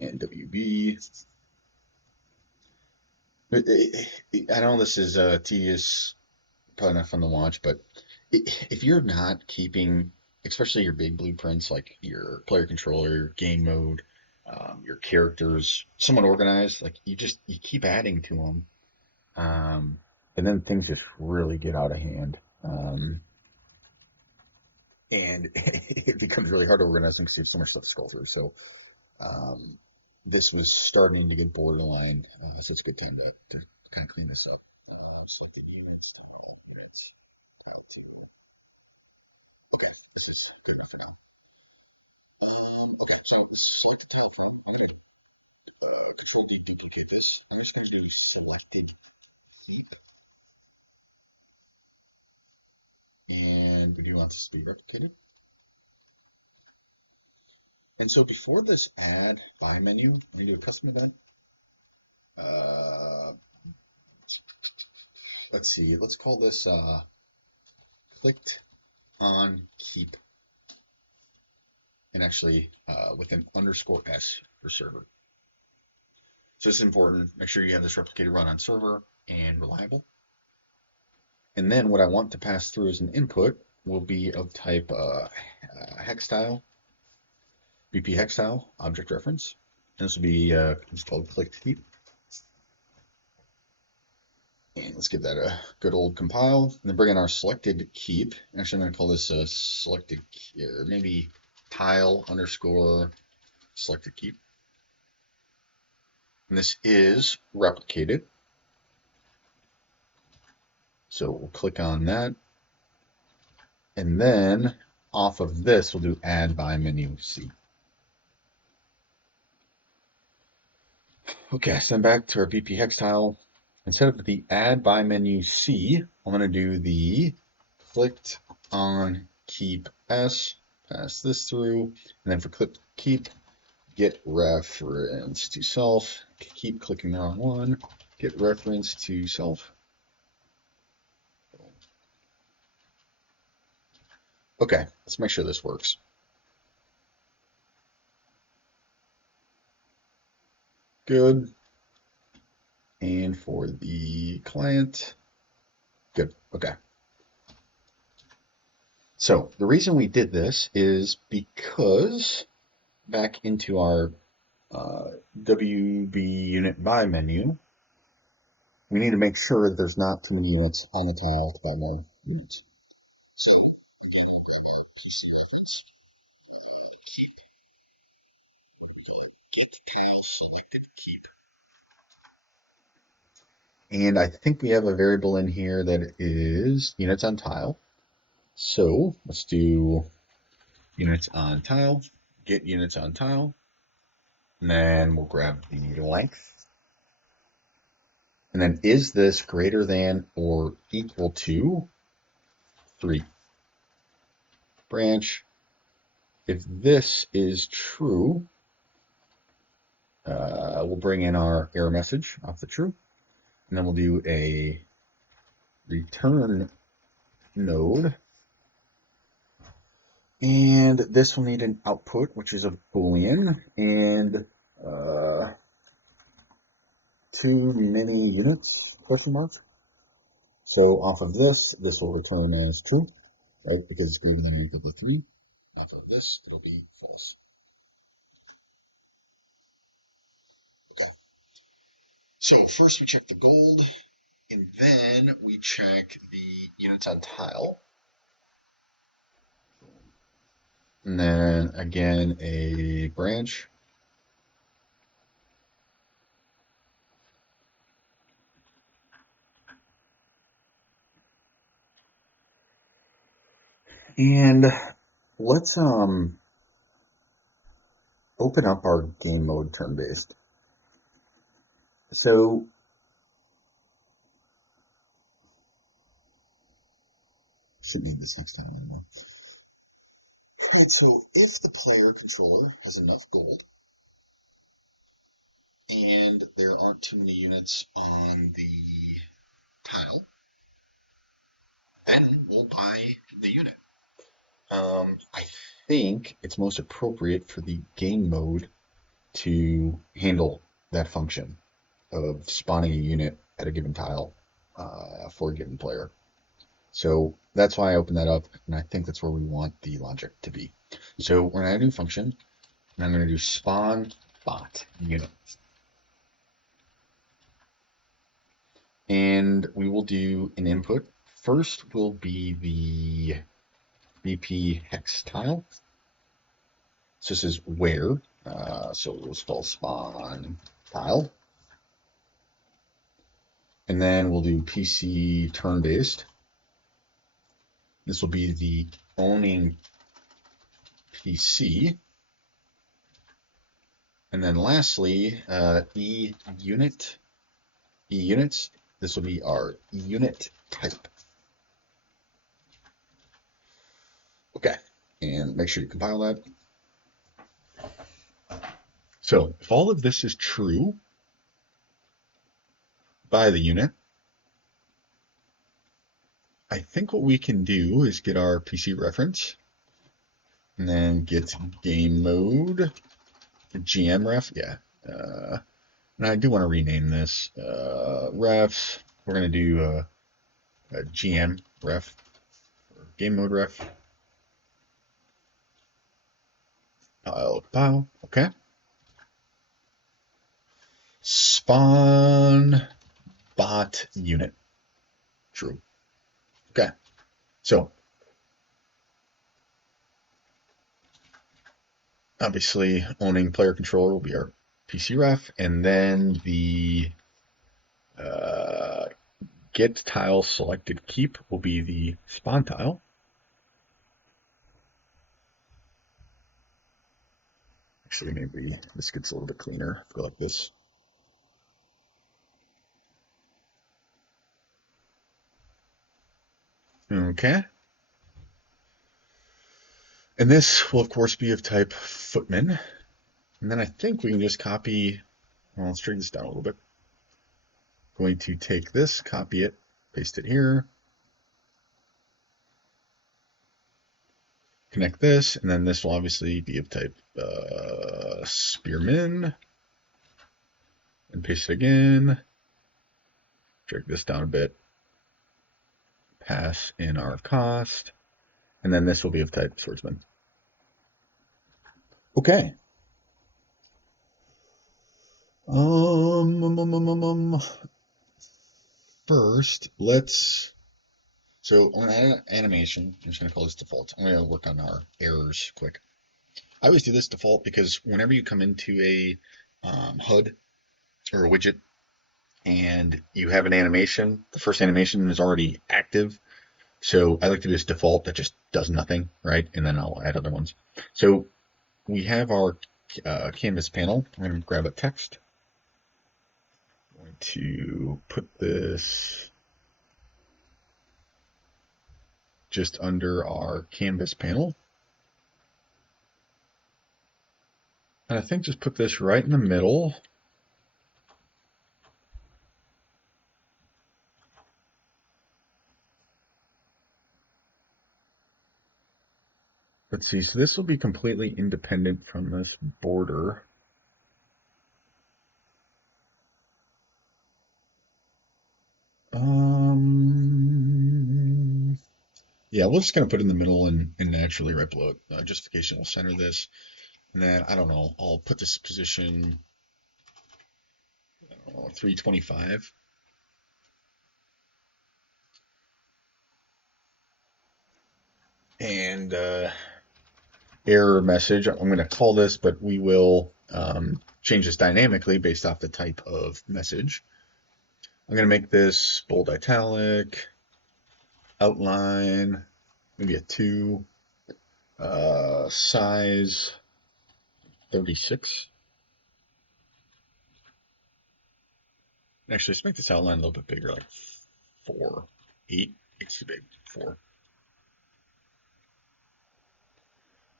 and WB. I know this is tedious, probably not fun to watch, but if you're not keeping, especially your big blueprints, like your player controller, your game mode, your characters, somewhat organized, like you keep adding to them, and then things just really get out of hand. And it becomes really hard to organize them because you have so much stuff to scroll through. So this was starting to get borderline, so it's a good time to kind of clean this up. Selected units, tile 2. Okay, this is good enough for now. Okay, so selected tile from, I'm going to Control D duplicate this. I'm just going to do selected keep. And we do want this to be replicated. And so before this add buy menu, I'm going to do a custom event. Let's see, let's call this clicked on keep. And actually with an _S for server. So this is important. Make sure you have this replicated run on server and reliable. And then what I want to pass through as an input will be of type HexTile, BP HexTile object reference. And this will be just called click to keep. And let's give that a good old compile. And then bring in our selected keep. Actually, I'm going to call this selected, or maybe tile underscore selected keep. And this is replicated. So we'll click on that. And then off of this, we'll do add by menu C. Okay, send back to our BP hex tile. Instead of the add by menu C, I'm going to do the clicked on keep S, pass this through, and then for click keep, get reference to self, keep clicking the wrong one, get reference to self. Okay, let's make sure this works. Good. And for the client, good. Okay. So the reason we did this is because back into our WB unit buy menu, we need to make sure that there's not too many units on the tile to buy more units. So again, we'll grab our PC reference, keep, what do we call it? Get tile selected keep. And I think we have a variable in here that is units on tile. So let's do units on tile, get units on tile, and then we'll grab the length. And then is this greater than or equal to 3? Branch. If this is true, we'll bring in our error message off the true. And then we'll do a return node. And this will need an output, which is a Boolean, and too many units, question mark. So off of this, this will return as true, right? Because it's greater than or equal to 3. Off of this, it'll be false. Okay. So first we check the gold, and then we check the units on tile. And then again, a branch. And let's open up our game mode turn-based. So shouldn't need this hex tile anymore. All right, so if the player controller has enough gold and there aren't too many units on the tile, then we'll buy the unit. I think it's most appropriate for the game mode to handle that function of spawning a unit at a given tile for a given player. So that's why I opened that up, and I think that's where we want the logic to be. So we're going to add a new function, and I'm going to do spawn bot unit. And we will do an input. First will be the BP hex tile. So this is where, so we'll spell spawn tile. And then we'll do PC turn-based. This will be the owning PC. And then lastly, E units. This will be our unit type. Okay, and make sure you compile that. So if all of this is true, buy the unit. I think what we can do is get our PC reference and then get game mode, GM ref, yeah. And I do want to rename this refs. We're going to do a GM ref, or game mode ref. Pile. Okay. Spawn bot unit. True. Okay. So obviously owning player controller will be our PC ref, and then the get tile selected keep will be the spawn tile. Actually, maybe this gets a little bit cleaner if we go like this. Okay. And this will, of course, be of type footman. And then I think we can just copy, well, let's drag this down a little bit. Going to take this, copy it, paste it here. Connect this, and then this will obviously be of type spearman. And paste it again. Drag this down a bit. Pass in our cost. And then this will be of type swordsman. Okay. First, so I'm going to add an animation. I'm just going to call this default. I'm going to work on our errors quick. I always do this default because whenever you come into a HUD or a widget and you have an animation, the first animation is already active. So I like to do this default that just does nothing, right? And then I'll add other ones. So we have our canvas panel. I'm going to grab a text. I'm going to put this just under our canvas panel. And I think just put this right in the middle. Let's see, so this will be completely independent from this border. Yeah, we're just gonna put it in the middle and naturally right below it. Justification will center this. And then, I don't know, I'll put this position, 325. And error message, I'm going to call this, but we will change this dynamically based off the type of message. I'm going to make this bold italic, outline, maybe a 2, size 36. Actually, let's make this outline a little bit bigger, like 4, 8. It's too big, 4.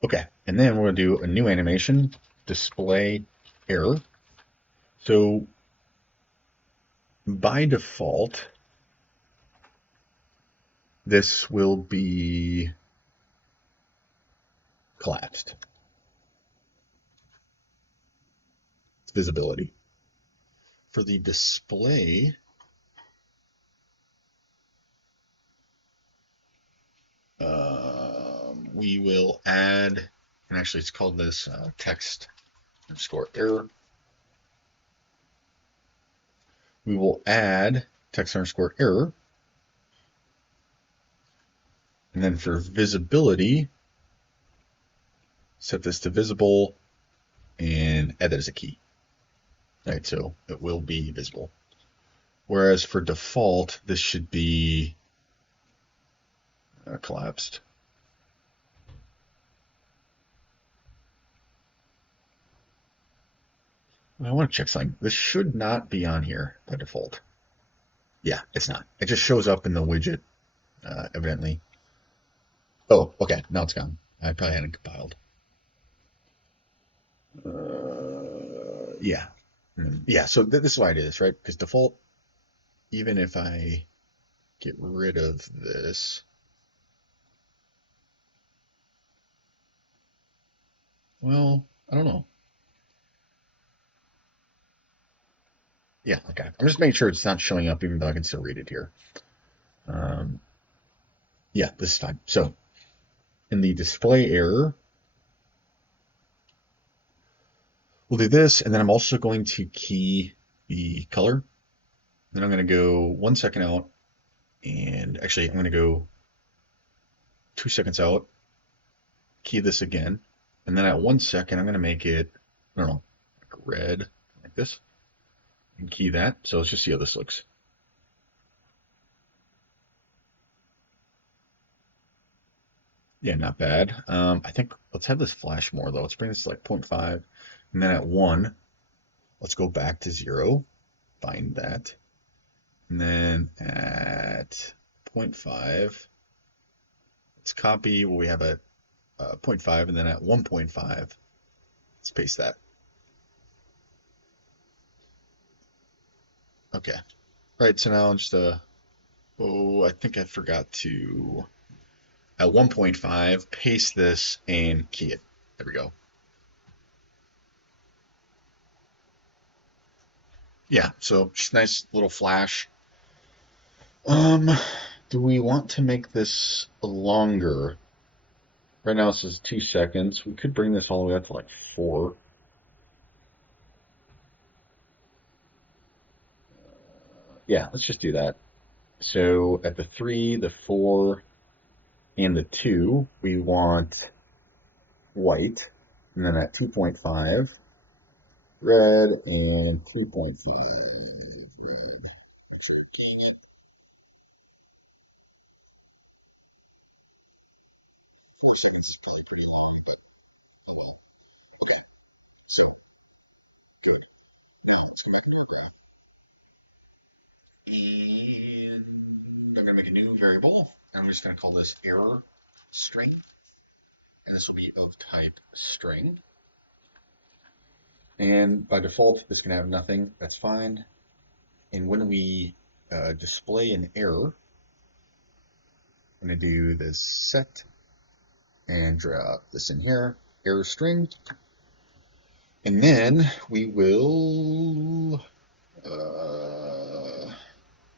Okay, and then we're going to do a new animation, display error. So by default, this will be collapsed. It's visibility. For the display, we will add, and actually it's called this text underscore error. We will add text underscore error. And then for visibility, set this to visible and add that as a key. All right, so it will be visible. Whereas for default, this should be collapsed. I want to check something. This should not be on here by default. Yeah, it's not. It just shows up in the widget, evidently. Oh, okay. Now it's gone. I probably hadn't compiled. Yeah. Yeah, so this is why I did this, right? Because default, even if I get rid of this, well, I don't know. Yeah, okay. I'm just making sure it's not showing up, even though I can still read it here. Yeah, this is fine. So in the display error, we'll do this, and then I'm also going to key the color. Then I'm going to go 1 second out, and actually I'm going to go 2 seconds out, key this again, and then at 1 second I'm going to make it, I don't know, like red, like this, and key that. So let's just see how this looks. Yeah, not bad. I think let's have this flash more though. Let's bring this to like 0.5, and then at 1, let's go back to 0, find that, and then at 0.5, let's copy what we have at 0.5, and then at 1.5, let's paste that. Okay. Right, so now just oh, I think I forgot to, at 1.5, paste this and key it. There we go. Yeah, so just nice little flash. Do we want to make this longer? Right now it says 2 seconds. We could bring this all the way up to like 4. Yeah, let's just do that. So at the 3, the 4, and the 2, we want white. And then at 2.5, red, and 3.5, red. Make sure you're keying it. 4 seconds is probably pretty long, but oh well. Okay, so good. Now let's come back into our graph. And I'm going to make a new variable. And I'm just going to call this error string. And this will be of type string. And by default, this can have nothing. That's fine. And when we display an error, I'm going to do this set and drop this in here, error string. And then we will,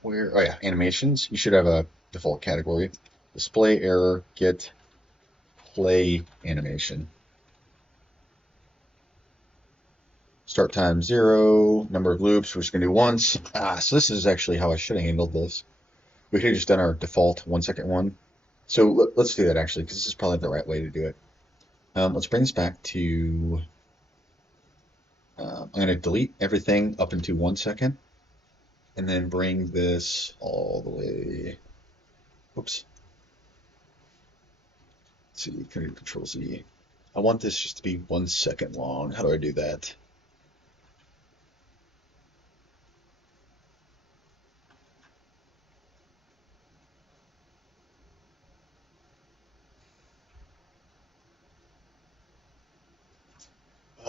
where, oh yeah, animations. You should have a default category. Display error, get play animation. Start time 0, number of loops, we're just going to do once. So this is actually how I should have handled this. We could have just done our default 1 second one. So let's do that actually, because this is probably the right way to do it. Let's bring this back to, I'm going to delete everything up into 1 second, and then bring this all the way, oops. Let's see, Control Z. I want this just to be 1 second long. How do I do that?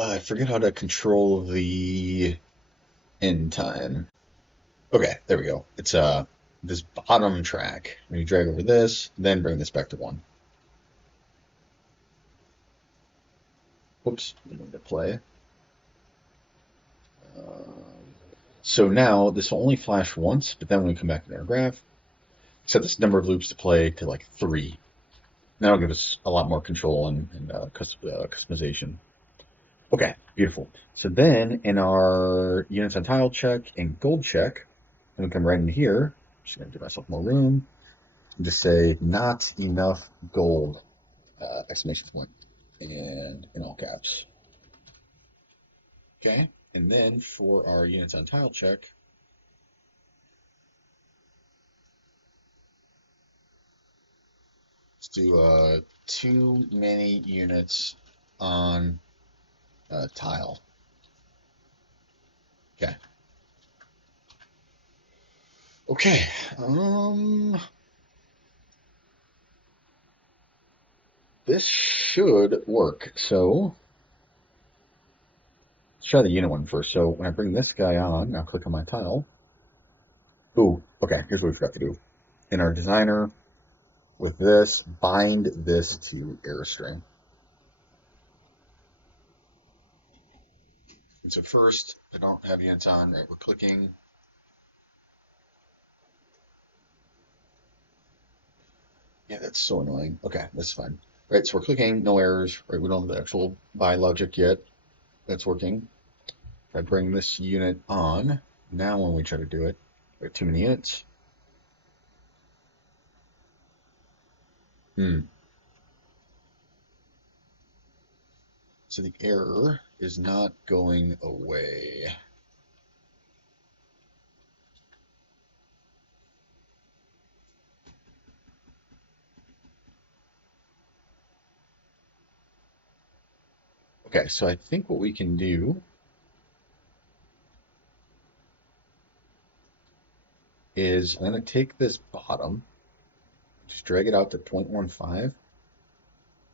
I forget how to control the end time. Okay, there we go. It's this bottom track. When you drag over this, then bring this back to 1. Whoops, I need to play. So now this will only flash once, but then when we come back in our graph, set this number of loops to play to like 3. That'll give us a lot more control and customization. Okay, beautiful. So then in our units on tile check and gold check, and we come right in here, I'm just going to give myself more room, and just say not enough gold, exclamation point, and in all caps. Okay, and then for our units on tile check, let's do too many units on tile. Okay. Okay. This should work. So let's try the unit one first. So when I bring this guy on, I'll click on my tile. Ooh, okay, here's what we forgot to do. In our designer, with this, bind this to error string. And so first, I don't have units on, right? We're clicking. Yeah, that's so annoying. Okay, that's fine. Right, so we're clicking, no errors, right? We don't have the actual buy logic yet. That's working. If I bring this unit on, now when we try to do it, right, too many units. So the error is not going away. Okay, so I think what we can do is I'm going to take this bottom, just drag it out to 0.15,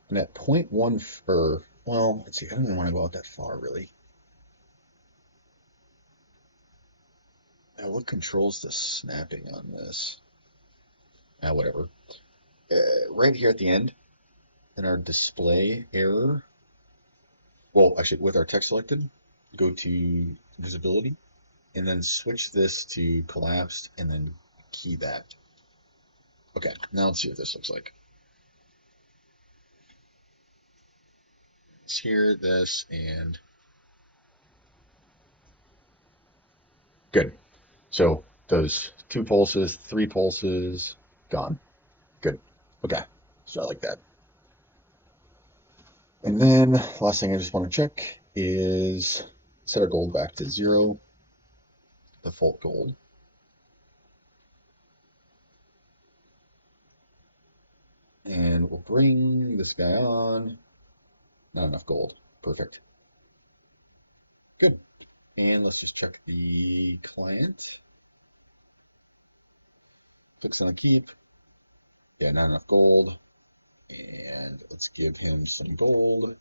and at 0.1, or, well, let's see, I don't even want to go out that far, really. Now, what controls the snapping on this? Whatever. Right here at the end, in our display error, well, actually, with our text selected, go to visibility, and then switch this to collapsed, and then key that. Okay, now let's see what this looks like. Let's hear this, and good. So those 2 pulses, 3 pulses, gone. Good. Okay, so I like that. And then last thing I just want to check is set our gold back to 0, default gold. And we'll bring this guy on. Not enough gold. Perfect. Good. And let's just check the client. Clicks on the keep. Yeah, not enough gold. And let's give him some gold.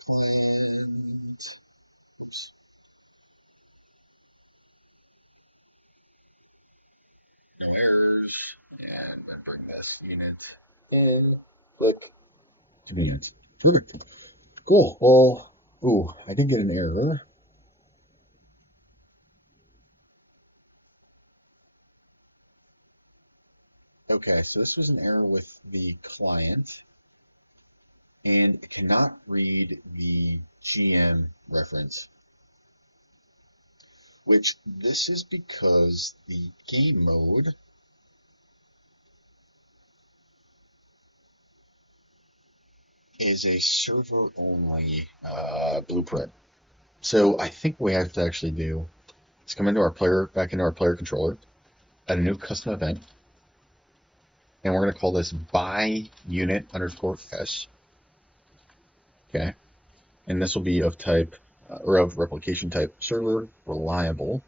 Client. Oops. No errors. And then bring this unit in. Click. 2 units. Perfect. Cool. Well, ooh, I did get an error. Okay, so this was an error with the client, and it cannot read the GM reference, which this is because the game mode is a server-only blueprint. So I think what we have to actually do is come into our player, back into our player controller, add a new custom event, and we're going to call this by unit underscore s. Okay, and this will be of type or of replication type server reliable.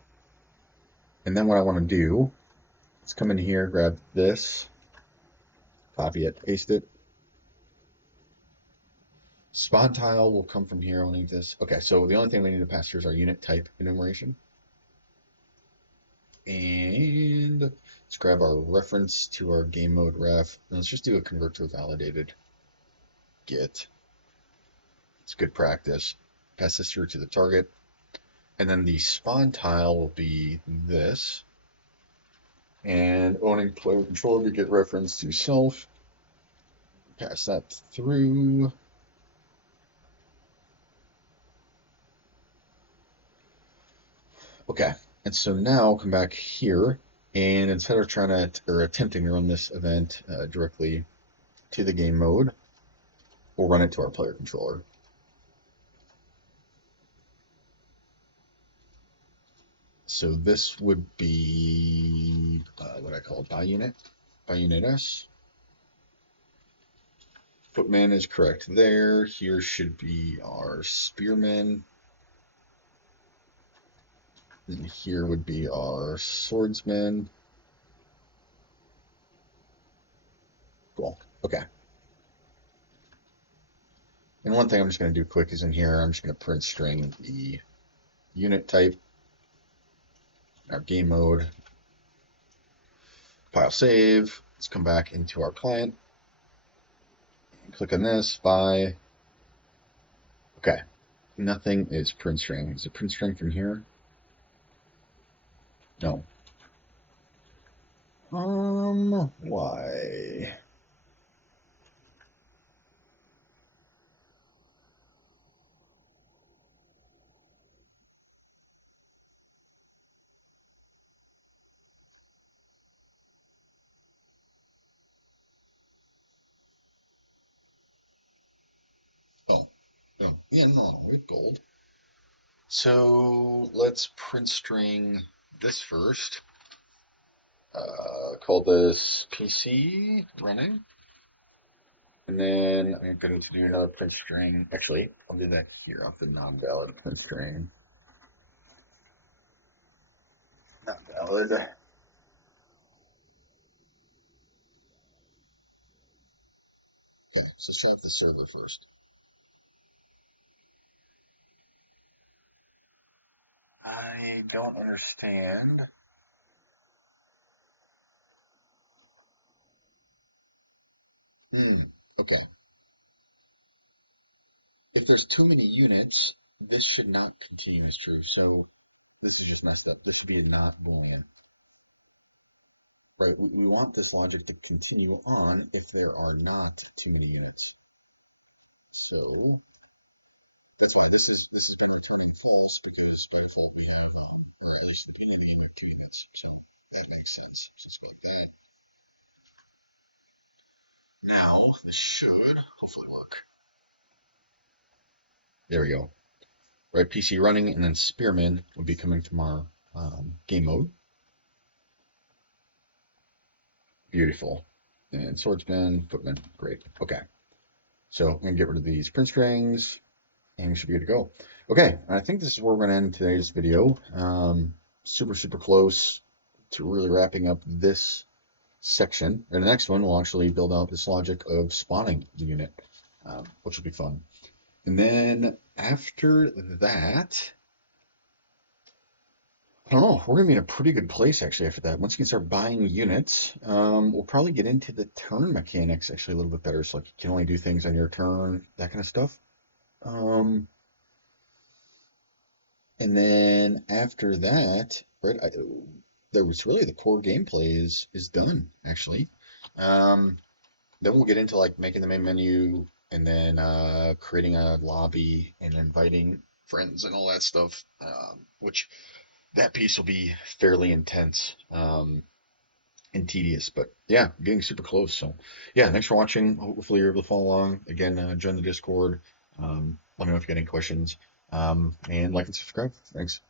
And then what I want to do is come in here, grab this, copy it, paste it. Spawn tile will come from here. I'll need this. Okay, so the only thing we need to pass here is our unit type enumeration. And let's grab our reference to our game mode ref. And let's just do a convert to a validated get. It's good practice. Pass this through to the target. And then the spawn tile will be this. And owning player controller, we get reference to self. Pass that through. Okay, and so now come back here, and instead of trying to, or attempting to run this event directly to the game mode, we'll run it to our player controller. So this would be what I call by unit S. Footman is correct there. Here should be our spearman. And here would be our swordsman. Cool. Okay. And one thing I'm just going to do quick is in here, I'm just going to print string the unit type, our game mode, file save. Let's come back into our client, Click on this, buy. Okay, nothing is print string. Is it print string from here? No. Why? Oh, no. Yeah, no, we have gold. So let's print string this first. Call this PC running. And then I'm going to do another print string. Actually, I'll do that here off the non-valid print string. Not valid. Okay, so let's try with the server first. I don't understand. Okay. If there's too many units, this should not continue as true. So this is just messed up. This should be a not Boolean. Right, we want this logic to continue on if there are not too many units. So that's why this has been returning false, because by default we have, or at least at the beginning of the game, we have 2 units. So that makes sense. So let's go like that. Now this should hopefully work. There we go. Right, PC running, and then Spearman would be coming from our game mode. Beautiful. And Swordsman, Footman, great. Okay. So I'm going to get rid of these print strings, and we should be good to go. Okay, I think this is where we're going to end today's video. Super close to really wrapping up this section. In the next one, we'll actually build out this logic of spawning the unit, which will be fun. And then after that, I don't know, we're going to be in a pretty good place actually after that. Once you can start buying units, we'll probably get into the turn mechanics actually a little bit better. So like you can only do things on your turn, that kind of stuff. And then after that, right, there was really the core gameplay is done actually. Then we'll get into like making the main menu, and then creating a lobby and inviting friends and all that stuff, which that piece will be fairly intense and tedious, but yeah, getting super close. So yeah, thanks for watching. Hopefully you're able to follow along. Again, join the Discord. Let me know if you got any questions, and like and subscribe. Thanks.